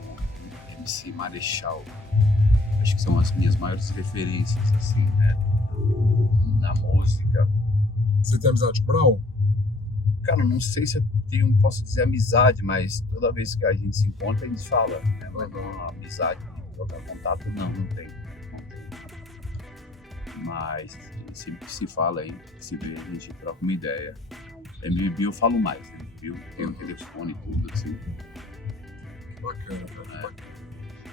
MC Marechal. Acho que são as minhas maiores referências, assim, né, na música. Você tem amizade com o Brown? Cara, não sei se eu posso dizer amizade, mas toda vez que a gente se encontra, a gente fala, né? Mas não, amizade, trocar contato, não tem. Mas sempre que se fala aí, se vê, a gente troca uma ideia. MVB eu falo mais, MVB tem um telefone e tudo, assim. Bacana, cara. Bacana.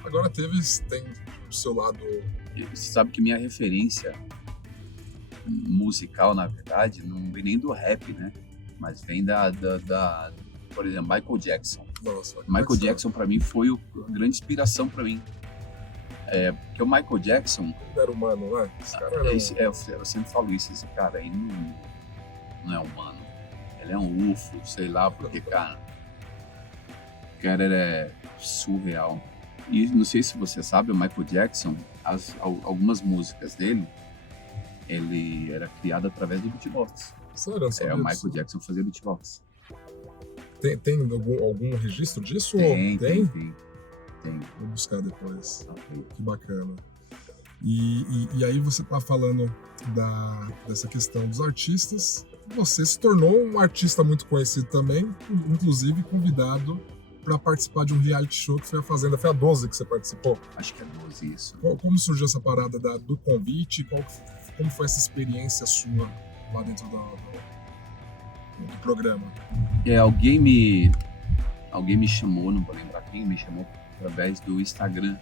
Agora tem o seu lado... Você sabe que minha referência musical, na verdade, não vem nem do rap, né? Mas vem por exemplo, Michael Jackson. Nossa, Michael Jackson pra mim foi a grande inspiração pra mim. Porque o Michael Jackson... Ele era humano, né? Esse cara era eu sempre falo isso, esse cara aí não é humano. Ele é um UFO, sei lá, porque, cara, o cara é surreal. E não sei se você sabe, o Michael Jackson, algumas músicas dele, ele era criado através do beatbox. Sério, não sabia O disso. Michael Jackson fazia beatbox. Tem algum registro disso? Tem. Vou buscar depois. Okay. Que bacana. E aí você tá falando dessa questão dos artistas. Você se tornou um artista muito conhecido também, inclusive convidado para participar de um reality show que foi a Fazenda. Foi a 12 que você participou? Acho que é 12 isso. Como surgiu essa parada do convite? Como foi essa experiência sua lá dentro do programa? Alguém me chamou, não vou lembrar quem, me chamou através do Instagram.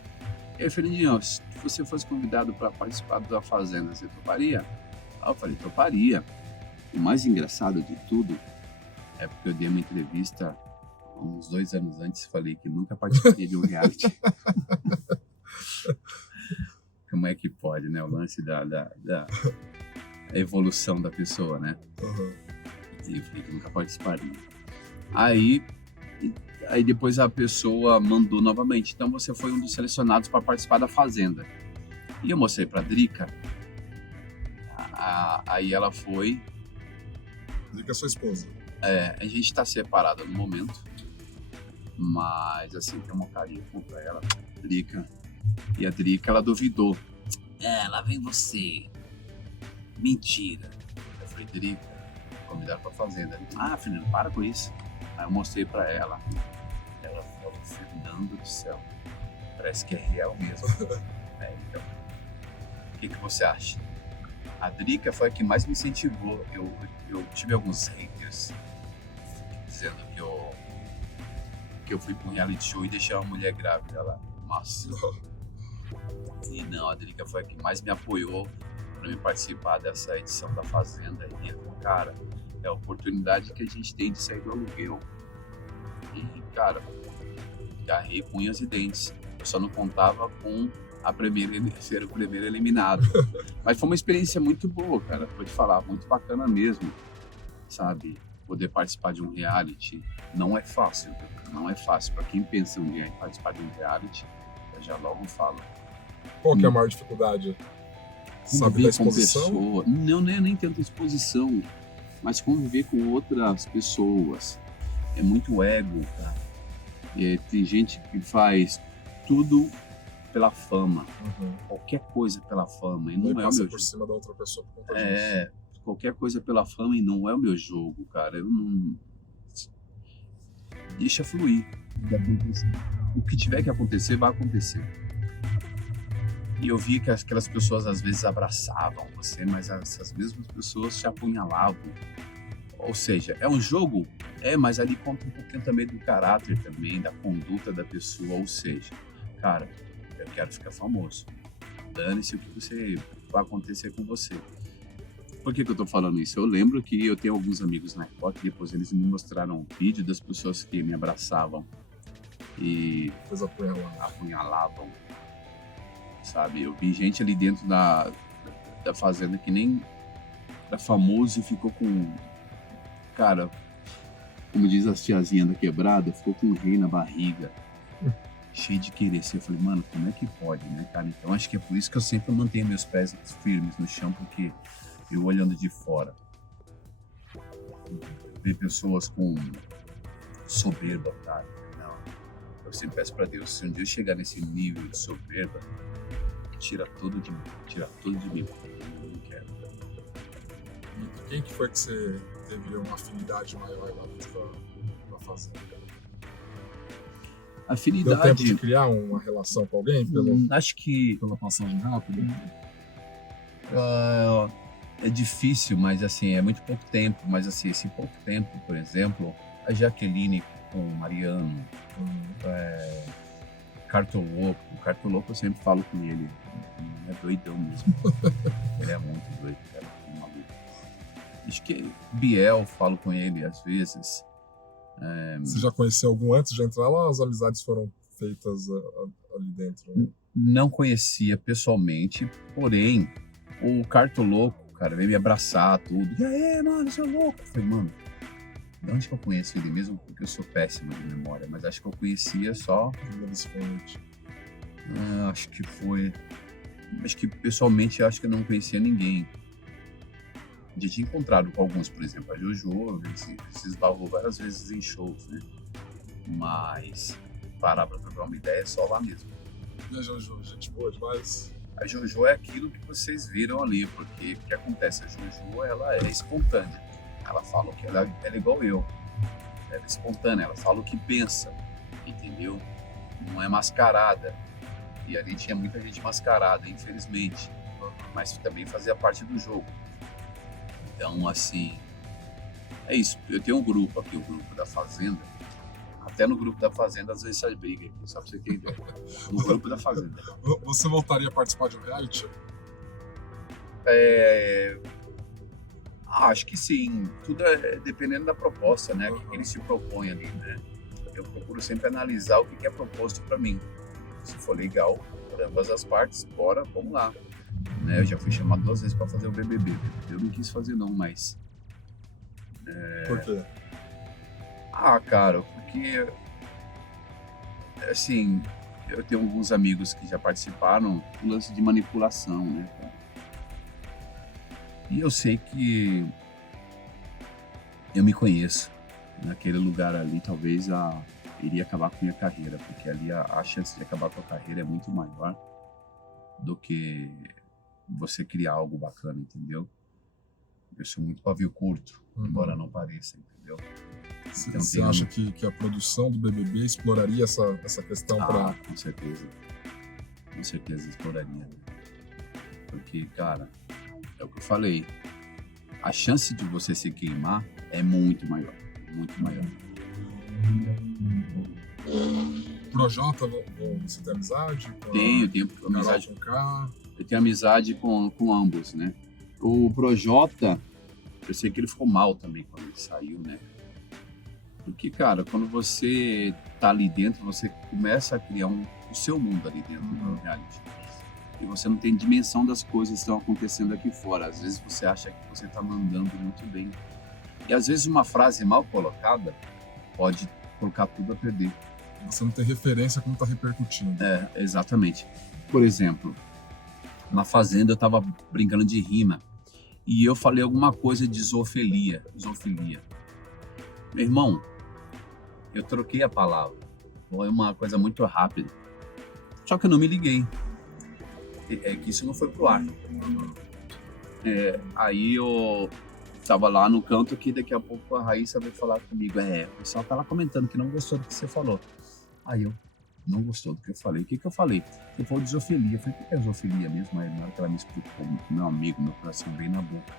E aí, Fernandinho, se você fosse convidado para participar da Fazenda, você toparia? Aí eu falei, toparia. O mais engraçado de tudo é porque eu dei uma entrevista uns 2 anos antes, falei que nunca participaria de um reality. Como é que pode, né? O lance da evolução da pessoa, né? Uhum. E eu falei que nunca participaria. Aí depois a pessoa mandou novamente. Então você foi um dos selecionados para participar da Fazenda. E eu mostrei para a Drica. Aí ela foi. Drica é sua esposa. A gente está separado no momento. Mas assim, tem uma carinha pra ela, Drica. E a Drica, ela duvidou. Lá vem você. Mentira. Eu falei, Drica, convidaram pra Fazenda. Fernando, para com isso. Aí eu mostrei pra ela. Ela falou, Fernando do céu, parece que é real mesmo. Então, o que você acha? A Drica foi a que mais me incentivou. Eu tive alguns haters dizendo que eu fui pra um reality show e deixei uma mulher grávida lá. Nossa. E não, a Drica foi a que mais me apoiou para me participar dessa edição da Fazenda. E, cara, é a oportunidade que a gente tem de sair do aluguel. E, cara, garrei com unhas e dentes. Eu só não contava com ser o primeiro eliminado. Mas foi uma experiência muito boa, cara. Vou te falar, muito bacana mesmo, sabe? Poder participar de um reality não é fácil. Não é fácil. Para quem pensa um dia em participar de um reality, eu já logo falo. Qual que é a maior dificuldade? Sabe, da exposição? Com pessoa. Não é nem tanto exposição, mas conviver com outras pessoas. É muito ego, cara. Tem gente que faz tudo pela fama. Uhum. Qualquer coisa pela fama. E não é o meu por jogo. Cima da outra pessoa por conta disso. Qualquer coisa pela fama e não é o meu jogo, cara. Eu não... Deixa fluir. O que tiver que acontecer, vai acontecer. E eu vi que aquelas pessoas às vezes abraçavam você, mas essas mesmas pessoas te apunhalavam. Ou seja, é um jogo? Mas ali conta um pouquinho também do caráter também, da conduta da pessoa. Ou seja, cara, eu quero ficar famoso. Dane-se o que vai acontecer com você. Por que eu tô falando isso? Eu lembro que eu tenho alguns amigos na Record que depois eles me mostraram um vídeo das pessoas que me abraçavam e Depois apunhalavam, sabe? Eu vi gente ali dentro da fazenda que nem era famoso e ficou com... Cara, como diz as tiazinhas da quebrada, ficou com um rei na barriga, cheio de querer. Eu falei, mano, como é que pode, né, cara? Então acho que é por isso que eu sempre mantenho meus pés firmes no chão, porque eu olhando de fora, ver pessoas com soberba, cara, não. Eu sempre peço pra Deus, se um dia eu chegar nesse nível de soberba, tira tudo de mim, eu não quero. E quem que foi que você teve uma afinidade maior lá dentro da fazenda? Afinidade... Deu tempo de criar uma relação com alguém? Acho que... Pela passagem rápida? É difícil, mas assim, é muito pouco tempo. Mas assim, esse pouco tempo, por exemplo, a Jaqueline com o Mariano, Cartoloco. O Cartoloco eu sempre falo com ele, é doidão mesmo. Ele é muito doido, cara, é maluco. Acho que Biel, falo com ele às vezes. Você já conheceu algum antes de entrar lá ou as amizades foram feitas ali dentro? Não conhecia pessoalmente, porém, o Cartoloco, cara, veio me abraçar, tudo. E aí, mano, você é louco? Eu falei, mano, de onde que eu conheço ele mesmo? Porque eu sou péssimo de memória, mas acho que eu conhecia só... acho que foi... Acho que pessoalmente acho que eu não conhecia ninguém. Já tinha encontrado com alguns, por exemplo, a Jojo, se esbarrou várias vezes em shows, né? Mas parar pra trocar uma ideia é só lá mesmo. E a Jojo, gente boa demais. A Jojo é aquilo que vocês viram ali, porque o que acontece? A Jojo, ela é espontânea. Ela fala que ela é igual eu. Ela é espontânea, ela fala o que pensa, entendeu? Não é mascarada. E ali tinha muita gente mascarada, infelizmente. Mas também fazia parte do jogo. Então, assim, é isso. Eu tenho um grupo aqui, o grupo da Fazenda. Até no grupo da Fazenda, às vezes sai briga aqui, só pra você ter ideia. No grupo da Fazenda. Você voltaria a participar de um reality? Acho que sim. Tudo é dependendo da proposta, né? O que ele se propõe ali, né? Eu procuro sempre analisar o que é proposto pra mim. Se for legal, para ambas as partes, bora, vamos lá. Né? Eu já fui chamado 2 vezes para fazer o BBB. Eu não quis fazer não, mas... Por quê? Cara, porque... Assim, eu tenho alguns amigos que já participaram do lance de manipulação, né? E eu sei que eu me conheço. Naquele lugar ali, talvez iria acabar com a minha carreira, porque ali a chance de acabar com a carreira é muito maior do que você criar algo bacana, entendeu? Eu sou muito pavio curto, embora não pareça, entendeu? Então, você acha que a produção do BBB exploraria essa questão para... Com certeza. Com certeza exploraria. Porque, cara, é o que eu falei. A chance de você se queimar é muito maior. Muito maior. Projota, você tem amizade? Tenho amizade com o K. Eu tenho amizade com ambos, né? O Projota, eu sei que ele ficou mal também quando ele saiu, né? Porque, cara, quando você tá ali dentro, você começa a criar o seu mundo ali dentro do reality. E você não tem dimensão das coisas que estão acontecendo aqui fora. Às vezes você acha que você tá mandando muito bem. E às vezes uma frase mal colocada pode colocar tudo a perder. Você não tem referência como tá repercutindo. Exatamente. Por exemplo, na Fazenda eu tava brincando de rima e eu falei alguma coisa de zoofilia. Meu irmão, eu troquei a palavra. Foi uma coisa muito rápida. Só que eu não me liguei. É que isso não foi pro ar. Aí eu tava lá no canto que daqui a pouco a Raíssa veio falar comigo. O pessoal tá lá comentando que não gostou do que você falou. Aí eu, não gostou do que eu falei. O que eu falei? Eu falei de zoofilia. Eu falei, o que é zoofilia mesmo? Aí na hora que ela me explicou, meu amigo, meu coração veio na boca.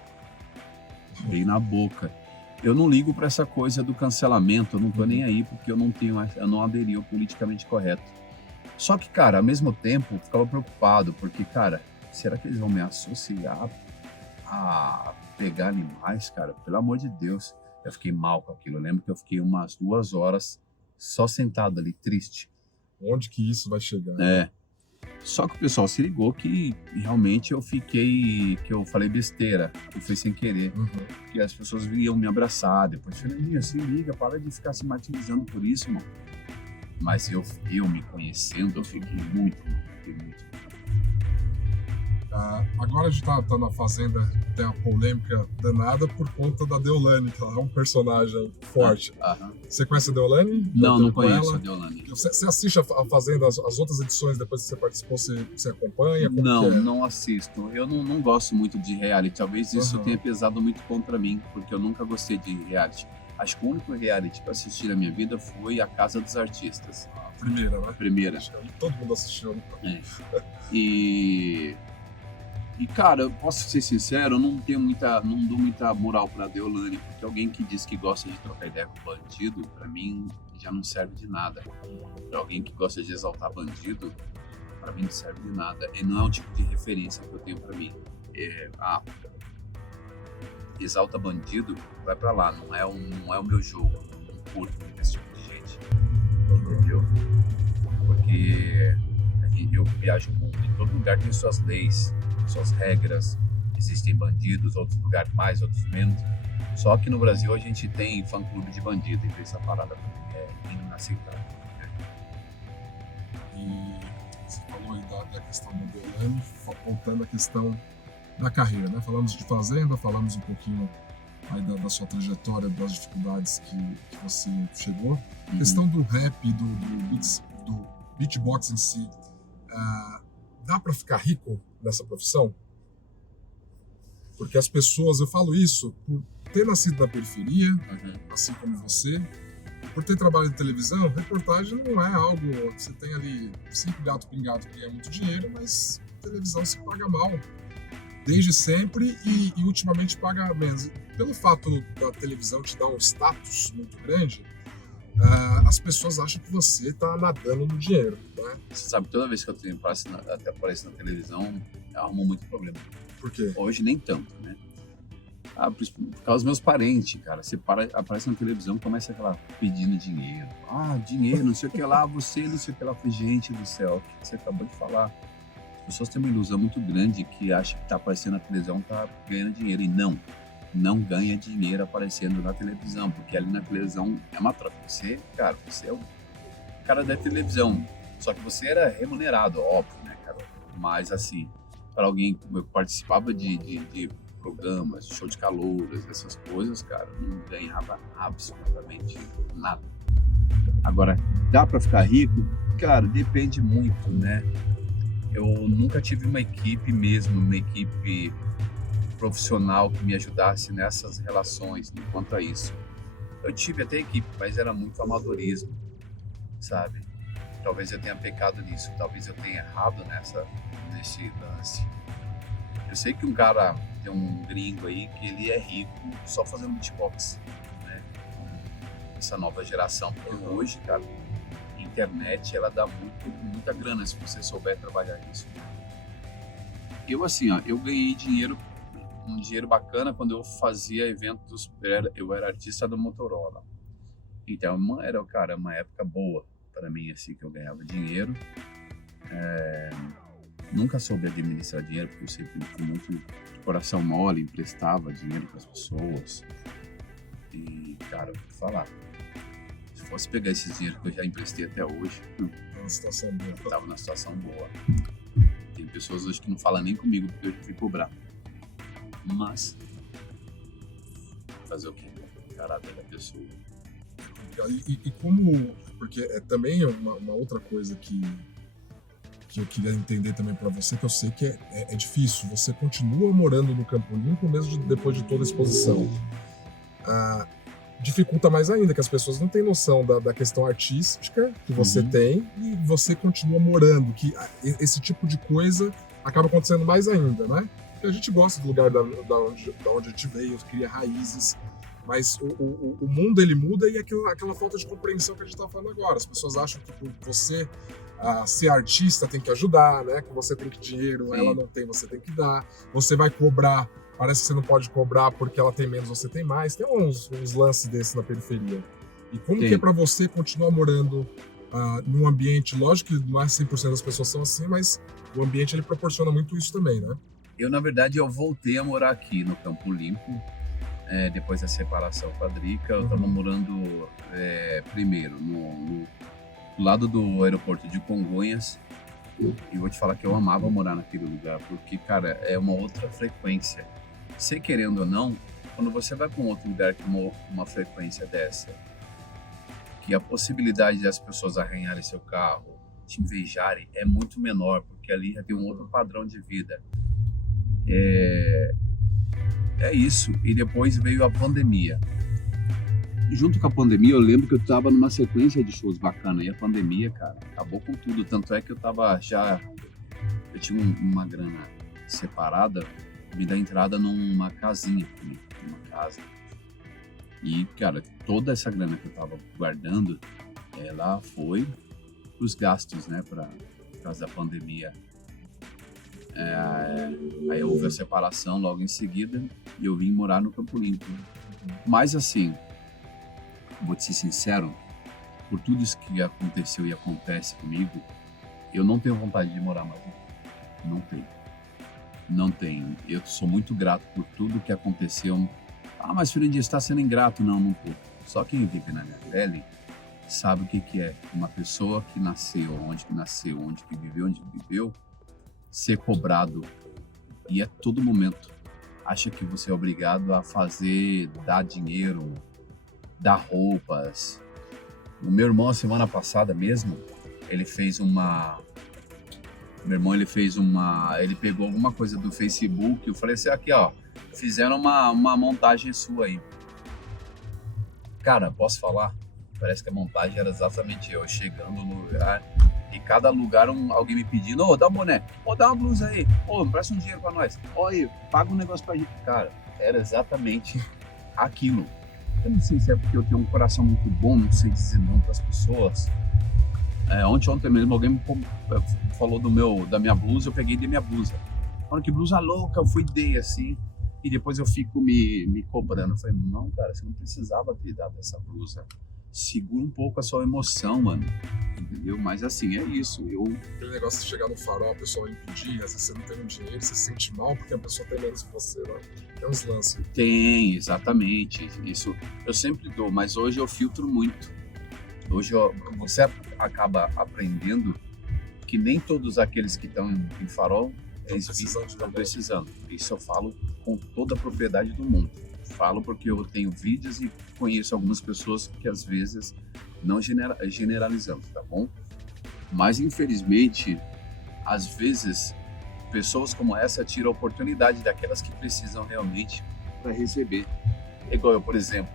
Veio na boca. Eu não ligo pra essa coisa do cancelamento, eu não tô nem aí, porque eu não aderi ao politicamente correto. Só que, cara, ao mesmo tempo, eu ficava preocupado, porque, cara, será que eles vão me associar a pegar animais, cara, pelo amor de Deus, eu fiquei mal com aquilo. Eu lembro que eu fiquei umas 2 horas só sentado ali, triste. Onde que isso vai chegar? É. Só que o pessoal se ligou que realmente que eu falei besteira, que foi sem querer. Uhum. Que as pessoas iam me abraçar, depois, Fernandinho, se liga, para de ficar se martirizando por isso, irmão. Mas eu me conhecendo, eu fiquei muito mal. Agora a gente tá na Fazenda, tem uma polêmica danada por conta da Deolane, que ela é um personagem forte. Você conhece a Deolane? Não conheço a Deolane. Você assiste a Fazenda, as outras edições depois que você participou, você acompanha? Não assisto. Eu não gosto muito de reality. Talvez isso tenha pesado muito contra mim, porque eu nunca gostei de reality. Acho que o único reality que eu assisti na minha vida foi A Casa dos Artistas. A primeira, né? A primeira. Todo mundo assistiu. Né? E, cara, eu posso ser sincero, eu não dou muita moral pra Deolane, porque alguém que diz que gosta de trocar ideia com bandido, pra mim, já não serve de nada. Pra alguém que gosta de exaltar bandido, pra mim não serve de nada. E não é o tipo de referência que eu tenho pra mim. Exalta bandido, vai pra lá, não é o meu jogo, eu não curto esse tipo de gente, entendeu? Porque eu viajo muito, em todo lugar tem suas leis, suas regras, existem bandidos, outros lugares mais, outros menos. Só que no Brasil a gente tem fã-clube de bandido, então essa parada é inaceitável. E você falou aí da questão da Deolane, voltando à questão da carreira, né? Falamos de Fazenda, falamos um pouquinho aí da sua trajetória, das dificuldades que você chegou. A questão do rap, do beatbox em si, dá para ficar rico nessa profissão? Porque as pessoas, eu falo isso por ter nascido na periferia, assim como você, por ter trabalho de televisão, reportagem não é algo, você tem ali 5 gatos pingados que ganha muito dinheiro, mas televisão se paga mal, desde sempre e ultimamente paga menos. Pelo fato da televisão te dar um status muito grande, as pessoas acham que você está nadando no dinheiro, né? Você sabe, toda vez que eu até apareço na televisão, eu arrumo muito problema. Por quê? Hoje nem tanto, né? Por causa dos meus parentes, cara. Você aparece na televisão, começa aquela pedindo dinheiro. Dinheiro, não sei o que lá, você, não sei o que lá. Gente do céu, o que você acabou de falar? As pessoas têm uma ilusão muito grande que acha que tá aparecendo na televisão, tá ganhando dinheiro. E não ganha dinheiro aparecendo na televisão, porque ali na televisão é uma troca. Você é o cara da televisão, só que você era remunerado, óbvio, né, cara? Mas assim, para alguém que participava de programas, de show de calouras, essas coisas, cara, não ganhava absolutamente nada. Agora, dá para ficar rico? Cara, depende muito, né? Eu nunca tive uma equipe profissional que me ajudasse nessas relações, quanto a isso. Eu tive até equipe, mas era muito amadorismo, sabe? Talvez eu tenha pecado nisso, talvez eu tenha errado nesse lance. Eu sei que tem um gringo aí que ele é rico só fazendo beatbox, né? Essa nova geração, porque hoje, cara, a internet, ela dá muita grana se você souber trabalhar isso. Eu ganhei um dinheiro bacana quando eu fazia eventos, eu era artista da Motorola. Então, era uma época boa para mim, assim, que eu ganhava dinheiro. Nunca soube administrar dinheiro, porque eu sempre fui muito de coração mole, emprestava dinheiro para as pessoas. E, cara, vou te falar, se fosse pegar esses dinheiros que eu já emprestei até hoje, tava numa situação boa. Tem pessoas hoje que não falam nem comigo porque eu já fui cobrar. Mas fazer o quê? Caráter da pessoa. E como, porque é também uma outra coisa que eu queria entender também para você, que eu sei que é difícil. Você continua morando no Campo Limpo mesmo depois de toda a exposição. Dificulta mais ainda, que as pessoas não têm noção da questão artística que você tem e você continua morando, que esse tipo de coisa acaba acontecendo mais ainda, né? Porque a gente gosta do lugar da onde a gente veio, cria raízes, mas o mundo ele muda e aquela falta de compreensão que a gente está falando agora. As pessoas acham que por você ser artista tem que ajudar, né? Que você tem que dinheiro, ela não tem, você tem que dar. Você vai cobrar parece que você não pode cobrar porque ela tem menos, você tem mais. Tem uns lances desses na periferia. E como que é para você continuar morando num ambiente, lógico que não é 100% das pessoas são assim, mas o ambiente ele proporciona muito isso também, né? Eu, na verdade, eu voltei a morar aqui no Campo Limpo, depois da separação com a Drica. Eu estava morando primeiro no lado do aeroporto de Congonhas. E vou te falar que eu amava morar naquele lugar, porque, cara, é uma outra frequência. Você querendo ou não, quando você vai para um outro lugar com uma frequência dessa, que a possibilidade das pessoas arranharem seu carro, te invejarem, é muito menor, porque ali já tem um outro padrão de vida. É isso. E depois veio a pandemia. Junto com a pandemia, eu lembro que eu tava numa sequência de shows bacana. E a pandemia, cara, acabou com tudo. Tanto é que eu tinha uma grana separada, me dá entrada numa casinha comigo, numa casa. E, cara, toda essa grana que eu tava guardando, ela foi pros gastos, né, por causa da pandemia. Aí houve a separação logo em seguida e eu vim morar no Campo Limpo. Mas, assim, vou te ser sincero, por tudo isso que aconteceu e acontece comigo, eu não tenho vontade de morar mais aqui. Não tenho. Eu sou muito grato por tudo que aconteceu. Mas Fernandinho, você está sendo ingrato. Não tô. Só quem vive na minha pele sabe o que é uma pessoa que nasceu, onde que viveu, ser cobrado. E a todo momento acha que você é obrigado a dar dinheiro, dar roupas. O meu irmão, a semana passada mesmo, ele pegou alguma coisa do Facebook. Eu falei assim, aqui ó, fizeram uma montagem sua aí. Cara, posso falar? Parece que a montagem era exatamente eu chegando no lugar e cada lugar alguém me pedindo, dá um boné, dá uma blusa aí, me presta um dinheiro pra nós, aí, paga um negócio pra gente. Cara, era exatamente aquilo. Eu não sei se é porque eu tenho um coração muito bom, não sei dizer não pras pessoas. Ontem mesmo alguém me falou da minha blusa, eu peguei e dei minha blusa. Olha que blusa louca, eu dei assim. E depois eu fico me cobrando. Eu falei, não, cara, você não precisava ter dado essa blusa. Segura um pouco a sua emoção, mano. Entendeu? Mas assim, é isso. Aquele negócio de chegar no farol, a pessoa impedir, às vezes você não tem um dinheiro, você se sente mal porque a pessoa tem menos que você, né? Tem uns lances. Tem, exatamente. Isso eu sempre dou, mas hoje eu filtro muito. Hoje você acaba aprendendo que nem todos aqueles que estão em farol estão precisando. Isso eu falo com toda a propriedade do mundo. Falo porque eu tenho vídeos e conheço algumas pessoas que às vezes não generalizando, tá bom? Mas infelizmente, às vezes, pessoas como essa tiram a oportunidade daquelas que precisam realmente para receber. Igual eu, por exemplo,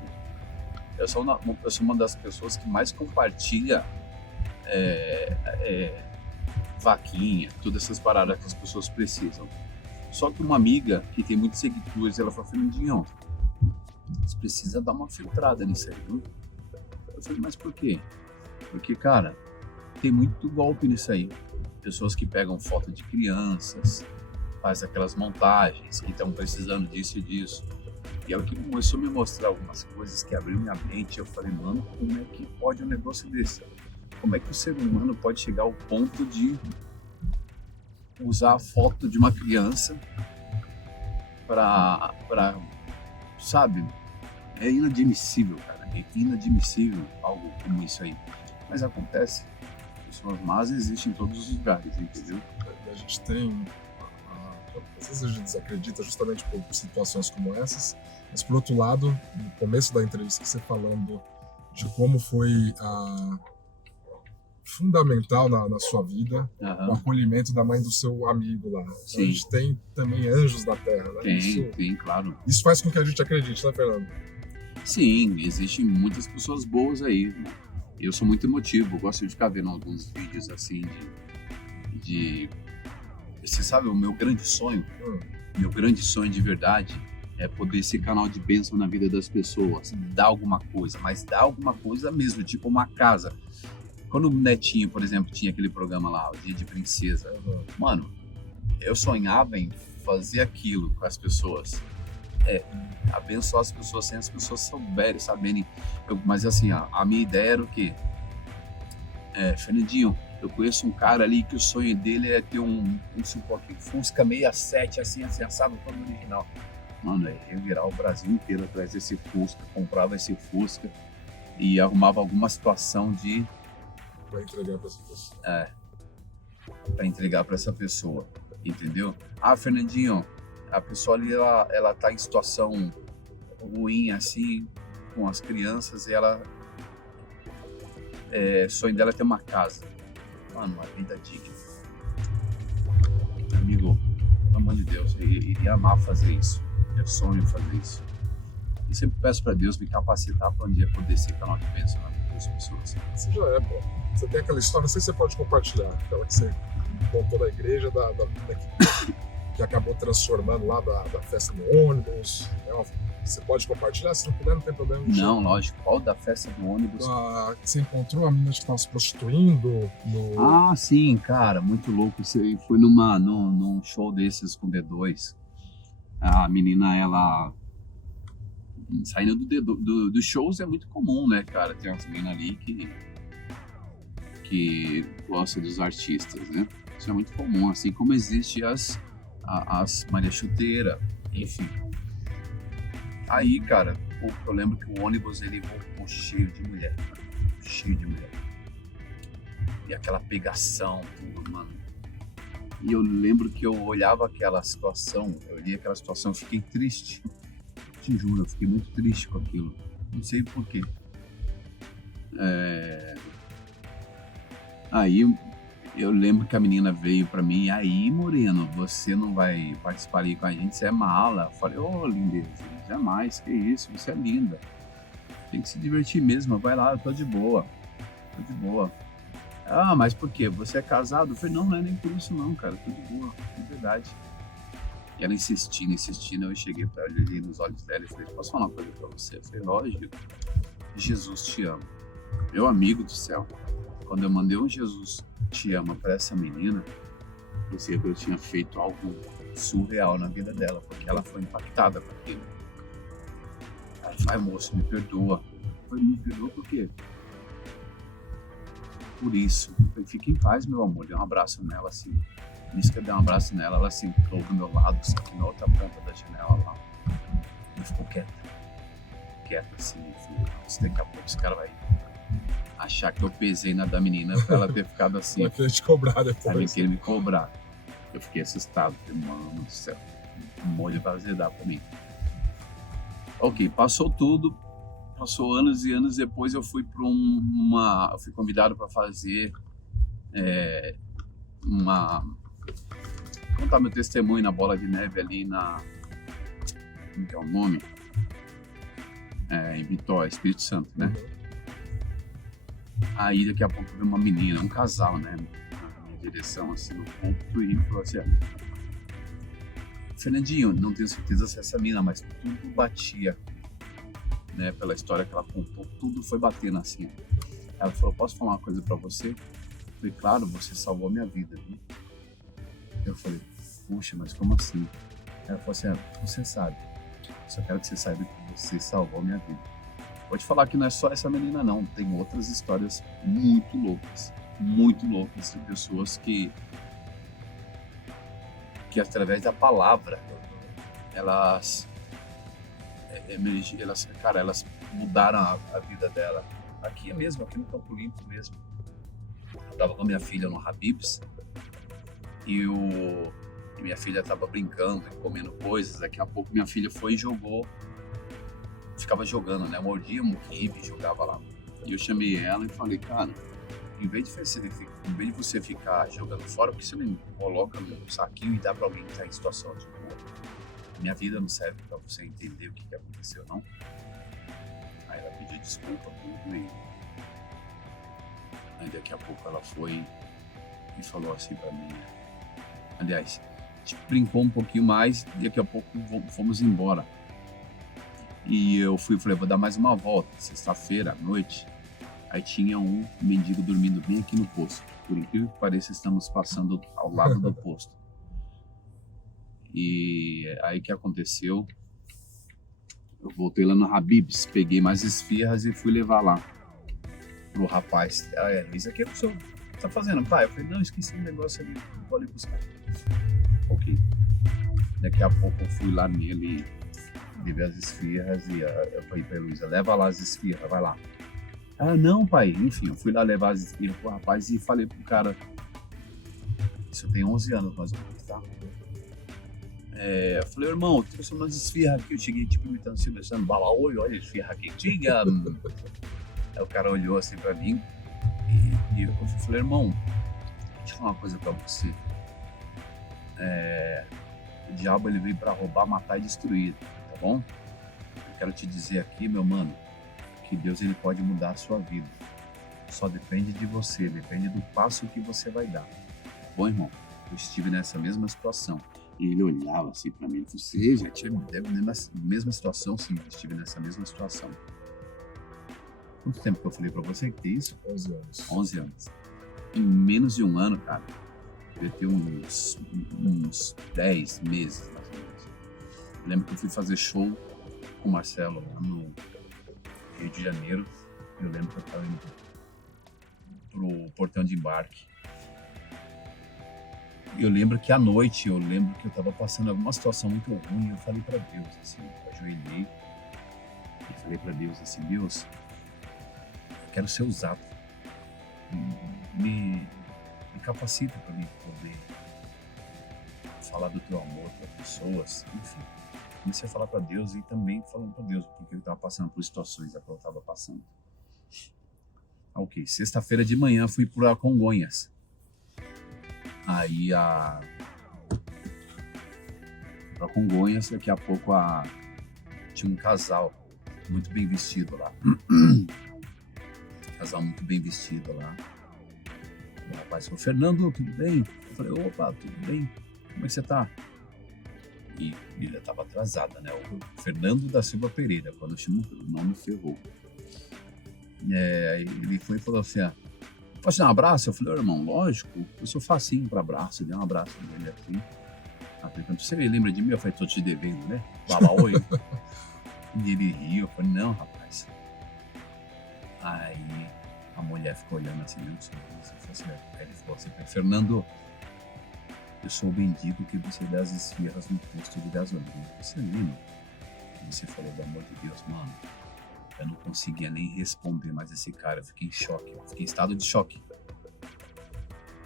eu sou uma das pessoas que mais compartilha vaquinha, todas essas paradas que as pessoas precisam. Só que uma amiga que tem muitos seguidores, ela falou, Fernandinho, você precisa dar uma filtrada nisso aí, viu? Eu falei, mas por quê? Porque, cara, tem muito golpe nisso aí. Pessoas que pegam foto de crianças, faz aquelas montagens que estão precisando disso e disso. E ela que começou a me mostrar algumas coisas que abriu minha mente. Eu falei, mano, como é que pode um negócio desse? Como é que o ser humano pode chegar ao ponto de usar a foto de uma criança para sabe? É inadmissível, cara. É inadmissível algo como isso aí. Mas acontece. Pessoas más existem em todos os lugares, entendeu? A gente tem... Às vezes a gente desacredita justamente por situações como essas. Mas, por outro lado, no começo da entrevista, você falando de como foi fundamental na sua vida o acolhimento da mãe do seu amigo lá. Então, a gente tem também anjos da terra, né? Tem, claro. Isso faz com que a gente acredite, né, Fernando? Sim, existem muitas pessoas boas aí. Eu sou muito emotivo, gosto de ficar vendo alguns vídeos assim de... Você sabe, o meu grande sonho de verdade é poder ser canal de bênção na vida das pessoas, dar alguma coisa, mas dar alguma coisa mesmo, tipo uma casa. Quando o Netinho, por exemplo, tinha aquele programa lá, o Dia de Princesa, mano, eu sonhava em fazer aquilo com as pessoas. abençoar as pessoas sem as pessoas saberem. Mas assim, a minha ideia era o quê? Fernandinho, eu conheço um cara ali que o sonho dele é ter um suporte Fusca 67, assim, assado, todo original. Mano, ia virar o Brasil inteiro atrás desse Fusca, comprava esse Fusca e arrumava alguma situação Pra entregar pra essa pessoa. Pra entregar pra essa pessoa, entendeu? Fernandinho, a pessoa ali, ela tá em situação ruim, assim, com as crianças, e ela... sonho dela é ter uma casa. Mano, uma vida digna. Amigo, pelo amor de Deus, eu iria amar fazer isso. Eu sonho fazer isso. E sempre peço pra Deus me capacitar pra um dia poder ser canal de bênção na vida das pessoas. Você já é, pô. Você tem aquela história, não sei se você pode compartilhar, aquela que você contou da igreja, da menina que acabou transformando lá da festa no ônibus. Você pode compartilhar? Se não puder, não tem problema. Não, lógico. Qual da festa do ônibus? Você encontrou a menina que estava se prostituindo? Sim, cara, muito louco. Você foi num show desses com D2. A menina, ela... Saindo dos shows é muito comum, né, cara? Tem umas meninas ali que gostam dos artistas, né? Isso é muito comum, assim como existe as Maria Chuteira, enfim. Aí, cara, eu lembro que o ônibus, ele voltou cheio de mulher. Cheio de mulher. E aquela pegação, tudo, mano. E eu lembro que eu olhava aquela situação, eu li aquela situação, eu fiquei triste. Te juro, eu fiquei muito triste com aquilo. Não sei porquê. Aí eu lembro que a menina veio pra mim, aí, Moreno, você não vai participar ali com a gente, você é mala. Eu falei, lindeza, jamais, que isso, você é linda. Tem que se divertir mesmo, vai lá, eu tô de boa. Mas por quê? Você é casado? Eu falei, não é nem por isso não, cara, tô de boa, é verdade. E ela insistindo, eu cheguei pra ela, olhei nos olhos dela e falei, posso falar uma coisa pra você? Eu falei, lógico, Jesus te ama. Meu amigo do céu, quando eu mandei um Jesus te ama pra essa menina, eu sei que eu tinha feito algo surreal na vida dela, porque ela foi impactada com aquilo. Ela falou, moço, me perdoa. Eu falei, me perdoa por quê? Por isso. Eu falei, fique em paz, meu amor. Dei um abraço nela, assim. Nisso que eu dei um abraço nela, ela sentou do meu lado, só que na outra ponta da janela lá. E ficou quieta. Quieta, assim. Daqui a pouco esse cara vai achar que eu pesei na da menina pra ela ter ficado assim. Vai querer te cobrar depois. Vai querer me cobrar. Eu fiquei assustado. Falei, mano do céu. Um molho vai azedar pra mim. Ok, passou tudo. Passou anos e anos depois eu fui para eu fui convidado para fazer contar meu testemunho na Bola de Neve ali como que é o nome? Em Vitória, Espírito Santo, né? Aí daqui a pouco veio uma menina, um casal, né? Na minha direção, assim, no ponto e falou assim, Fernandinho, não tenho certeza se é essa menina, mas tudo batia, né? Pela história que ela contou, tudo foi batendo assim. Ela falou, posso falar uma coisa pra você? Eu falei, claro, você salvou a minha vida, viu? Eu falei, puxa, mas como assim? Ela falou assim, você sabe, só quero que você saiba que você salvou a minha vida. Vou te falar que não é só essa menina não, tem outras histórias muito loucas de pessoas que através da palavra, elas elas mudaram a vida dela. Aqui mesmo, aqui no Campo Limpo mesmo. Eu tava com a minha filha no Habib's e minha filha tava brincando e comendo coisas. Daqui a pouco minha filha foi e jogou. Ficava jogando, né? Mordia um kibe e jogava lá. E eu chamei ela e falei, cara, em vez de você ficar jogando fora, por que você não coloca no saquinho e dá pra alguém que tá em situação de rua? Minha vida não serve pra você entender o que aconteceu, não? Aí ela pediu desculpa, tudo, e aí daqui a pouco ela foi e falou assim pra mim, aliás, a gente brincou um pouquinho mais, e daqui a pouco fomos embora. E eu falei, vou dar mais uma volta, sexta-feira à noite, aí tinha um mendigo dormindo bem aqui no posto. Por incrível que pareça, estamos passando ao lado do posto. E aí o que aconteceu? Eu voltei lá no Habib's, peguei mais esfirras e fui levar lá pro rapaz. Isso aqui é o que o senhor tá fazendo, pai? Eu falei, não, esqueci um negócio ali, vou ali buscar. Ok. Daqui a pouco eu fui lá nele, levei as esfirras e eu falei pra Luísa, leva lá as esfirras, vai lá. Ah, não, pai. Enfim, eu fui lá levar as esfirras pro rapaz e falei pro cara, isso tem 11 anos mais ou menos, tá? Eu falei, irmão, eu trouxe umas esfirras aqui, eu cheguei tipo imitando Silvio bala, oi, olha a esfirra quentinha. Aí o cara olhou assim pra mim e eu falei, irmão, deixa eu falar uma coisa pra você. O diabo ele veio pra roubar, matar e destruir, tá bom? Eu quero te dizer aqui, meu mano, que Deus ele pode mudar a sua vida. Só depende de você, depende do passo que você vai dar. Bom, irmão, eu estive nessa mesma situação. E ele olhava assim pra mim, você já teve na mesma situação? Sim, eu estive nessa mesma situação. Quanto tempo que eu falei pra você que tem isso? 11 anos. 11 anos. Em menos de um ano, cara, eu ia ter uns 10 meses, mais ou menos. Eu lembro que eu fui fazer show com o Marcelo lá no Rio de Janeiro. Eu lembro que eu estava indo pro portão de embarque. E eu lembro que à noite, eu estava passando alguma situação muito ruim. Eu falei para Deus, assim, eu ajoelhei e falei para Deus assim, Deus, eu quero ser usado. Me capacita para mim poder falar do teu amor para pessoas, enfim. Comecei a falar para Deus e também falando para Deus, porque eu estava passando por situações a qual eu estava passando. Ok, sexta-feira de manhã fui para Congonhas. Aí para Congonhas, daqui a pouco tinha um casal muito bem vestido lá. Casal muito bem vestido lá. O rapaz falou, Fernando, tudo bem? Eu falei, opa, tudo bem? Como é que você tá? E ele estava atrasada, né? O Fernando da Silva Pereira, quando eu chamo o nome, ferrou. Ele foi e falou assim, posso dar um abraço? Eu falei, irmão, lógico, eu sou facinho para abraço. Eu dei um abraço nele assim. Quando você lembra de mim, eu falei, tô te devendo, né? Bala, oi. E ele riu, eu falei, não, rapaz. Aí a mulher ficou olhando assim, aí ele falou assim, Fernando, eu sou o bendito que você dá as esfirras no posto de gasolina. Você lembra que você falou do amor de Deus, mano? Eu não conseguia nem responder mais esse cara, eu fiquei em choque, eu fiquei em estado de choque.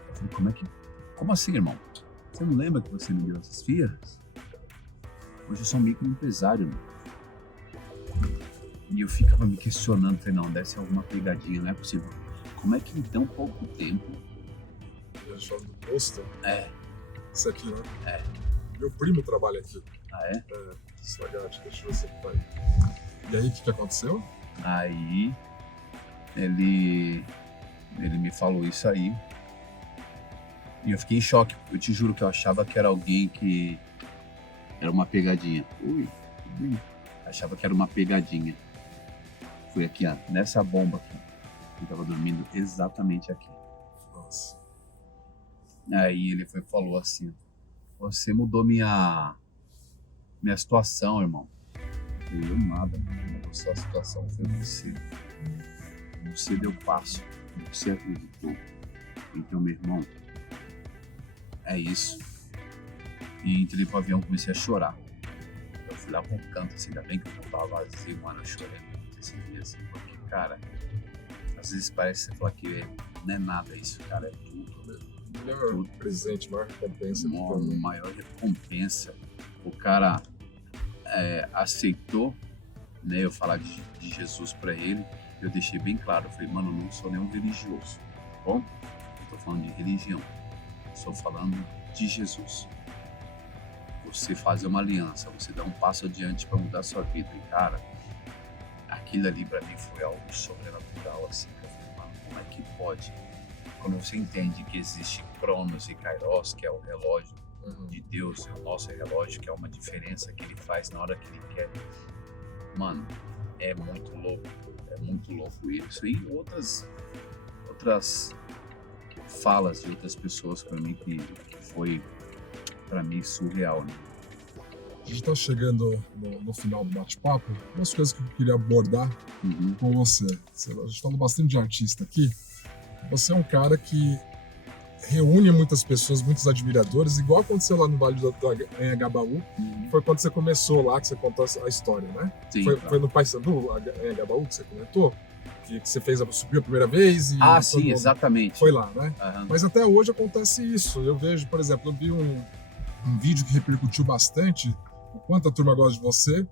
Eu falei, como assim, irmão? Você não lembra que você me deu as esfirras? Hoje eu sou um microempresário, irmão. E eu ficava me questionando, falei, não, deve ser alguma pegadinha, não é possível. Como é que em tão pouco tempo... A chave do posto? Isso aqui, né? Meu primo trabalha aqui. Ah, é? Slagate, deixa eu ver se ele vai. E aí, o que aconteceu? Aí, ele me falou isso aí. E eu fiquei em choque. Eu te juro que eu achava que era alguém que... Era uma pegadinha. Achava que era uma pegadinha. Foi aqui, nessa bomba aqui. Eu tava dormindo exatamente aqui. Nossa. Aí ele falou assim, você mudou minha situação, irmão. Eu nada, mudou sua situação, foi você. Você deu passo, você acreditou. Então, meu irmão, é isso. E entrei pro avião, comecei a chorar. Eu fui lá pro canto, assim, ainda bem que eu tava vazio, mano, eu chorei muito esse dia, assim, porque, cara, às vezes parece que você fala que não é nada isso, cara, é tudo, né? Melhor presente, maior recompensa. Maior recompensa. O cara aceitou, né, eu falar de Jesus pra ele. Eu deixei bem claro, eu falei, mano, eu não sou nenhum religioso, tá bom? Eu tô falando de religião, estou falando de Jesus. Você fazer uma aliança, você dar um passo adiante para mudar a sua vida. E, cara, aquilo ali para mim foi algo sobrenatural, assim. Eu falei, mano, como é que pode? Quando você entende que existe Cronos e Kairos, que é o relógio de Deus, e o nosso relógio, que é uma diferença que ele faz na hora que ele quer. Mano, é muito louco isso. E outras falas de outras pessoas para mim que foi, para mim, surreal, né? A gente está chegando no final do bate-papo. Umas coisas que eu queria abordar com você. A gente falou bastante de artista aqui. Você é um cara que reúne muitas pessoas, muitos admiradores, igual aconteceu lá no Vale do Anhangabaú. Foi quando você começou lá, que você contou a história, né? Sim, foi no Paysandu, Anhangabaú, que você comentou? Que você subiu a primeira vez e... sim, exatamente. Foi lá, né? Uhum. Mas até hoje acontece isso. Eu vejo, por exemplo, eu vi um vídeo que repercutiu bastante, o quanto a turma gosta de você.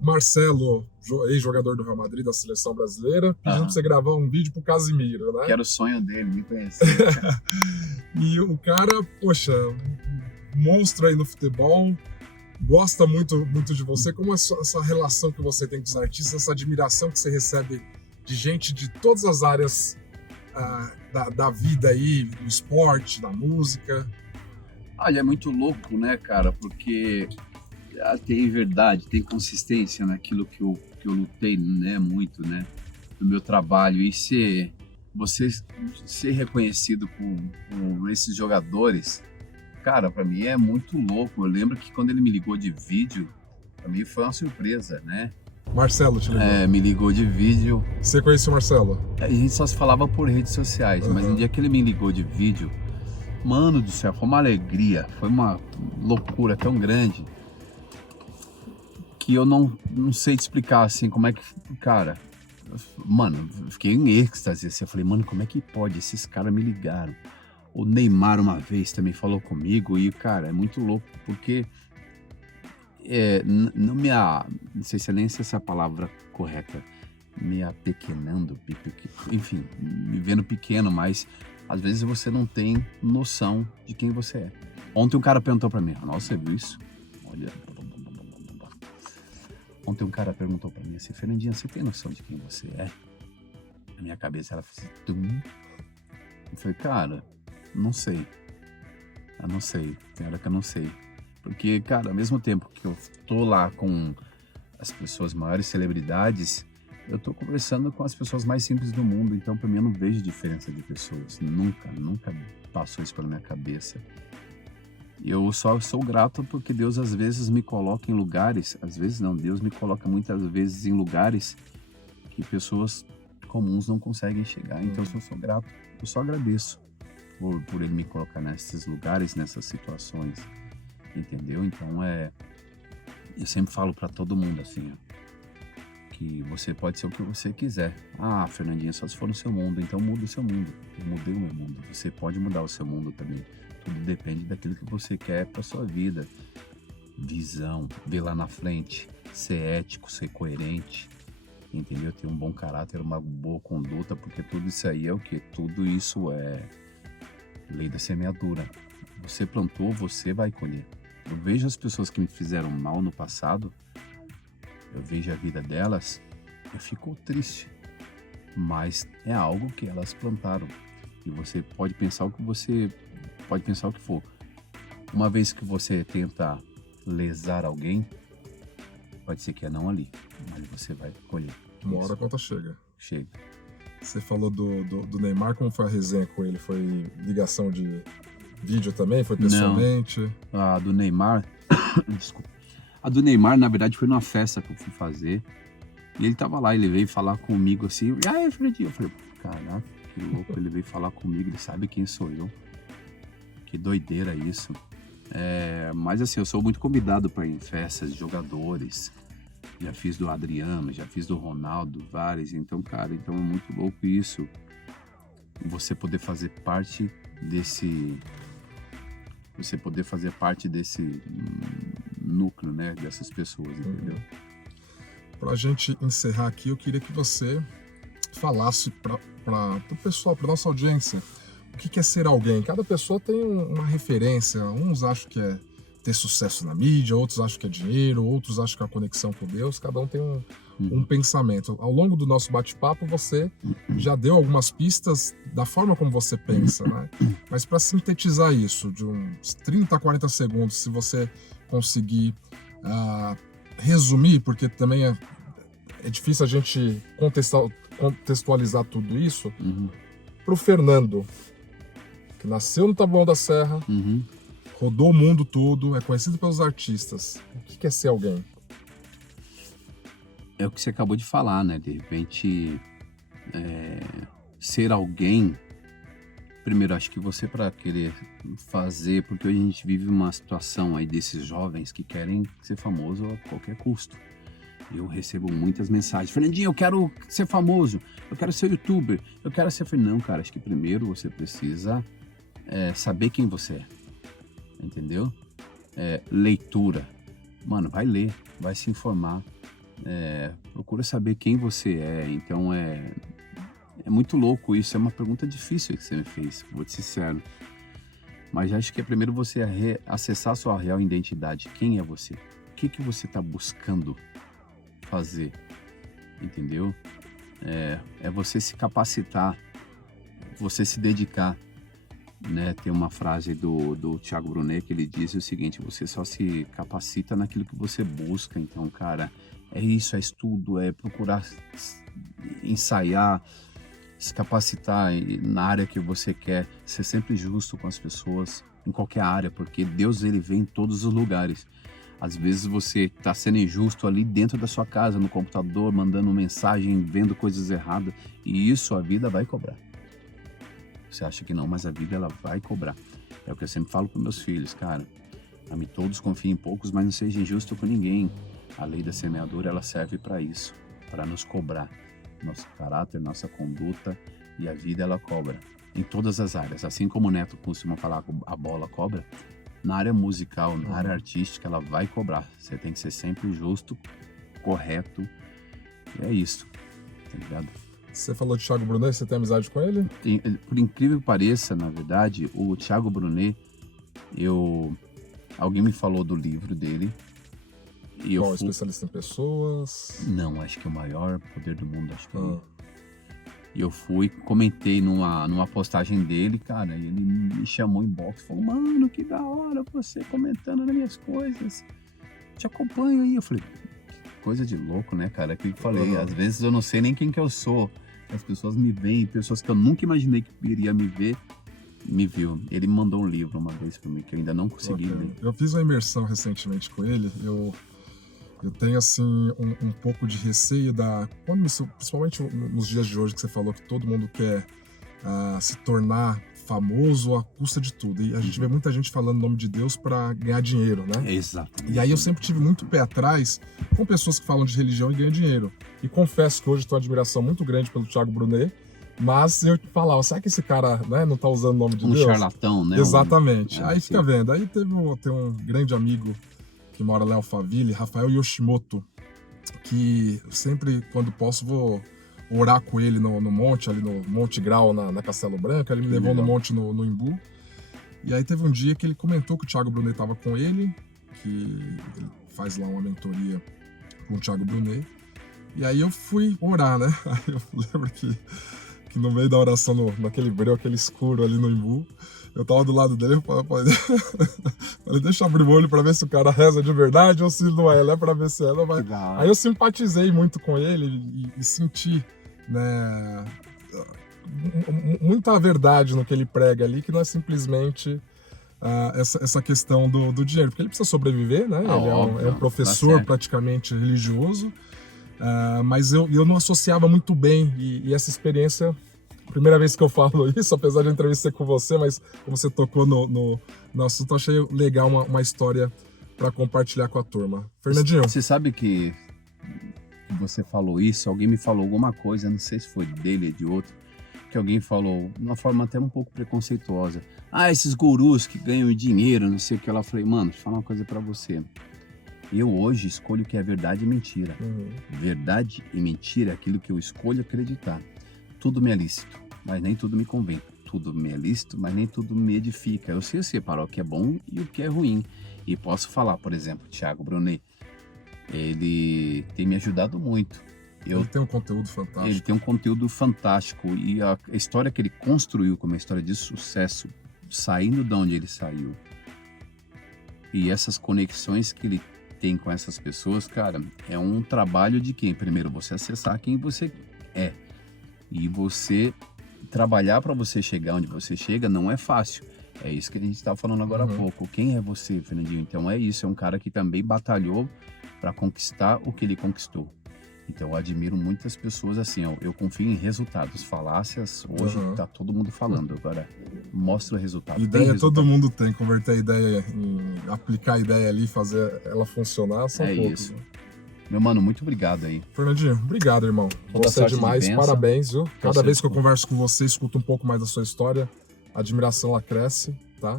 Marcelo, ex-jogador do Real Madrid, da seleção brasileira, pedindo pra você gravar um vídeo pro Casimiro, né? Que era o sonho dele, me conhecer. E o cara, poxa, monstro aí no futebol, gosta muito de você. Como é essa relação que você tem com os artistas, essa admiração que você recebe de gente de todas as áreas da vida aí, do esporte, da música? Olha, é muito louco, né, cara? Porque tem verdade, tem consistência naquilo que eu lutei, né, muito, né, no meu trabalho. E você ser reconhecido por esses jogadores, cara, pra mim é muito louco. Eu lembro que quando ele me ligou de vídeo, pra mim foi uma surpresa, né? Marcelo te ligou? Me ligou de vídeo. Você conheceu o Marcelo? A gente só se falava por redes sociais, mas no dia que ele me ligou de vídeo, mano do céu, foi uma alegria, foi uma loucura tão grande que eu não sei te explicar, assim, como é que... Cara, mano, eu fiquei em êxtase, assim, eu falei, mano, como é que pode? Esses caras me ligaram. O Neymar uma vez também falou comigo e, cara, é muito louco, porque não sei se nem se essa é a palavra correta, me apequenando, enfim, me vendo pequeno, mas às vezes você não tem noção de quem você é. Ontem um cara perguntou pra mim, Ronaldo, você viu isso? Olha... Ontem um cara perguntou pra mim assim, Fernandinha, você tem noção de quem você é? Na minha cabeça ela fez tum. Eu falei, cara, não sei. Eu não sei, tem hora que eu não sei. Porque, cara, ao mesmo tempo que eu tô lá com as pessoas maiores celebridades, eu tô conversando com as pessoas mais simples do mundo, então pra mim eu não vejo diferença de pessoas. Nunca passou isso pela minha cabeça. Eu só sou grato porque Deus às vezes me coloca em lugares, às vezes não, Deus me coloca muitas vezes em lugares que pessoas comuns não conseguem chegar. Então eu sou grato, eu só agradeço por Ele me colocar nesses lugares, nessas situações, entendeu? Então eu sempre falo para todo mundo assim, que você pode ser o que você quiser. Ah, Fernandinha, só se for no seu mundo, então muda o seu mundo. Eu mudei o meu mundo, você pode mudar o seu mundo também. Tudo depende daquilo que você quer para sua vida. Visão, ver lá na frente, ser ético, ser coerente, entendeu? Ter um bom caráter, uma boa conduta, porque tudo isso aí é o quê? Tudo isso é lei da semeadura. Você plantou, você vai colher. Eu vejo as pessoas que me fizeram mal no passado, eu vejo a vida delas, eu fico triste, mas é algo que elas plantaram. E você pode pensar o que for. Uma vez que você tenta lesar alguém, pode ser que é não ali, mas você vai colher. Uma hora a conta chega. Chega. Você falou do Neymar, como foi a resenha com ele? Foi ligação de vídeo também? Foi pessoalmente? Não. A do Neymar... Desculpa. A do Neymar, na verdade, foi numa festa que eu fui fazer. E ele tava lá, ele veio falar comigo assim. E aí, Fredinho? Eu falei, caraca, que louco. Ele veio falar comigo, ele sabe quem sou eu. Que doideira isso. Mas assim, eu sou muito convidado para ir em festas de jogadores. Já fiz do Adriano, já fiz do Ronaldo, vários. Então, cara, é muito louco isso. Você poder fazer parte desse... Você poder fazer parte desse núcleo, né? Dessas pessoas, entendeu? Pra gente encerrar aqui, eu queria que você falasse para o pessoal, para nossa audiência, o que é ser alguém. Cada pessoa tem uma referência. Uns acham que é ter sucesso na mídia, outros acham que é dinheiro, outros acham que é a conexão com Deus. Cada um tem um pensamento. Ao longo do nosso bate-papo, você já deu algumas pistas da forma como você pensa, né? Mas para sintetizar isso, de uns 30 a 40 segundos, se você conseguir resumir, porque também é difícil a gente contextualizar tudo isso, para o Fernando, que nasceu no Taboão da Serra, rodou o mundo todo, é conhecido pelos artistas. O que é ser alguém? É o que você acabou de falar, né? De repente, ser alguém. Primeiro, acho que você, para querer fazer, porque hoje a gente vive uma situação aí desses jovens que querem ser famoso a qualquer custo. Eu recebo muitas mensagens: Fernandinho, eu quero ser famoso, eu quero ser youtuber, eu quero ser... Não, cara, acho que primeiro você precisa saber quem você é, entendeu? Leitura. Mano, vai ler, vai se informar, procura saber quem você é. Então é muito louco isso, é uma pergunta difícil que você me fez, vou te ser sincero. Mas acho que é primeiro você acessar a sua real identidade. Quem é você? O que você está buscando fazer? Entendeu? É você se capacitar, você se dedicar. Né? Tem uma frase do Thiago Brunet que ele diz o seguinte: você só se capacita naquilo que você busca. Então, cara, é isso, é estudo, é procurar ensaiar, se capacitar na área que você quer, ser sempre justo com as pessoas, em qualquer área, porque Deus, ele vem em todos os lugares. Às vezes você está sendo injusto ali dentro da sua casa, no computador, mandando mensagem, vendo coisas erradas, e isso a vida vai cobrar. Você acha que não, mas a vida, ela vai cobrar. É o que eu sempre falo para meus filhos: cara, todos confiem em poucos, mas não seja injusto com ninguém. A lei da semeadura, ela serve para isso, para nos cobrar. Nosso caráter, nossa conduta, e a vida, ela cobra em todas as áreas. Assim como o Neto costuma falar, a bola cobra, na área musical, na área artística, ela vai cobrar. Você tem que ser sempre justo, correto, e é isso, tá ligado? Você falou de Thiago Brunet, você tem amizade com ele? Por incrível que pareça, na verdade, o Thiago Brunet, alguém me falou do livro dele. E Qual, especialista em pessoas? Não, acho que é o maior poder do mundo, acho que E eu comentei numa postagem dele, cara, e ele me chamou em box, falou: mano, que da hora você comentando nas minhas coisas, te acompanho aí. Eu falei: coisa de louco, né, cara? É que eu falei, às vezes eu não sei nem quem que eu sou, as pessoas me veem, pessoas que eu nunca imaginei que iria me ver, me viu. Ele me mandou um livro uma vez pra mim, que eu ainda não consegui ler. Eu fiz uma imersão recentemente com ele. Eu tenho, assim, um pouco de receio principalmente nos dias de hoje, que você falou que todo mundo quer se tornar famoso à custa de tudo. E a gente vê muita gente falando o nome de Deus para ganhar dinheiro, né? Exato. E aí eu sempre tive muito pé atrás com pessoas que falam de religião e ganham dinheiro. E confesso que hoje tenho uma admiração muito grande pelo Thiago Brunet, mas eu falava: será que esse cara, né, não tá usando o nome de Deus? Um charlatão, né? Exatamente. Aí fica vendo. Aí tem um grande amigo que mora lá em Alphaville, Rafael Yoshimoto, que sempre, quando posso, vou orar com ele no monte, ali no Monte Grau, na Castelo Branco. Ele me levou no monte no Imbu. E aí teve um dia que ele comentou que o Thiago Brunet estava com ele, que ele faz lá uma mentoria com o Thiago Brunet. E aí eu fui orar, né? Aí eu lembro que no meio da oração, naquele breu, aquele escuro ali no Imbu, eu tava do lado dele, eu falei: deixa eu abrir o olho pra ver se o cara reza de verdade ou se não é, né? Pra ver se é, não vai. Aí eu simpatizei muito com ele e senti, né, muita verdade no que ele prega ali, que não é simplesmente essa questão do dinheiro, porque ele precisa sobreviver, né? Ele é um professor praticamente religioso, mas eu não associava muito bem, e essa experiência... Primeira vez que eu falo isso, apesar de entrevistar com você, mas como você tocou no assunto, achei legal uma história para compartilhar com a turma. Fernandinho. Você sabe que você falou isso, alguém me falou alguma coisa, não sei se foi dele ou de outro, que alguém falou, de uma forma até um pouco preconceituosa: esses gurus que ganham dinheiro, não sei o que. Ela falei: mano, deixa eu falar uma coisa para você. Eu hoje escolho o que é verdade e mentira. Verdade e mentira é aquilo que eu escolho acreditar. Tudo me é lícito, mas nem tudo me convém. Tudo me é lícito, mas nem tudo me edifica. Eu sei separar o que é bom e o que é ruim. E posso falar, por exemplo, Thiago Brunet, ele tem me ajudado muito. Ele tem um conteúdo fantástico. Ele tem um conteúdo fantástico. E a história que ele construiu como uma história de sucesso, saindo de onde ele saiu, e essas conexões que ele tem com essas pessoas, cara, é um trabalho de quem? Primeiro, você acessar quem você é. E você trabalhar para você chegar onde você chega não é fácil. É isso que a gente estava falando agora há pouco. Quem é você, Fernandinho? Então é isso, é um cara que também batalhou para conquistar o que ele conquistou. Então eu admiro muitas pessoas assim, ó, eu confio em resultados. Falácias, hoje tá todo mundo falando, agora mostra o resultado. Ideia todo mundo tem, converter a ideia em aplicar a ideia ali, fazer ela funcionar, são poucos. Isso. Meu mano, muito obrigado aí. Fernandinho, obrigado, irmão. Você é demais, parabéns, viu? Cada vez que eu converso com você, escuto um pouco mais da sua história, a admiração ela cresce, tá?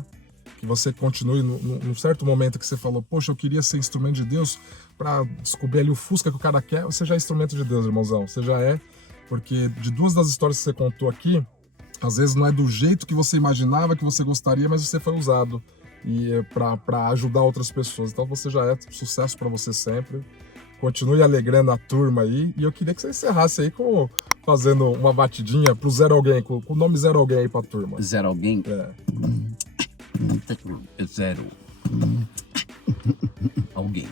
Que você continue num certo momento que você falou, poxa, eu queria ser instrumento de Deus para descobrir ali o Fusca que o cara quer, você já é instrumento de Deus, irmãozão, você já é, porque de duas das histórias que você contou aqui, às vezes não é do jeito que você imaginava, que você gostaria, mas você foi usado e para ajudar outras pessoas, então você já é sucesso para você sempre. Continue alegrando a turma aí. E eu queria que você encerrasse aí fazendo uma batidinha pro Zero Alguém, com o nome Zero Alguém aí pra turma. Zero Alguém? É. Zero. Alguém.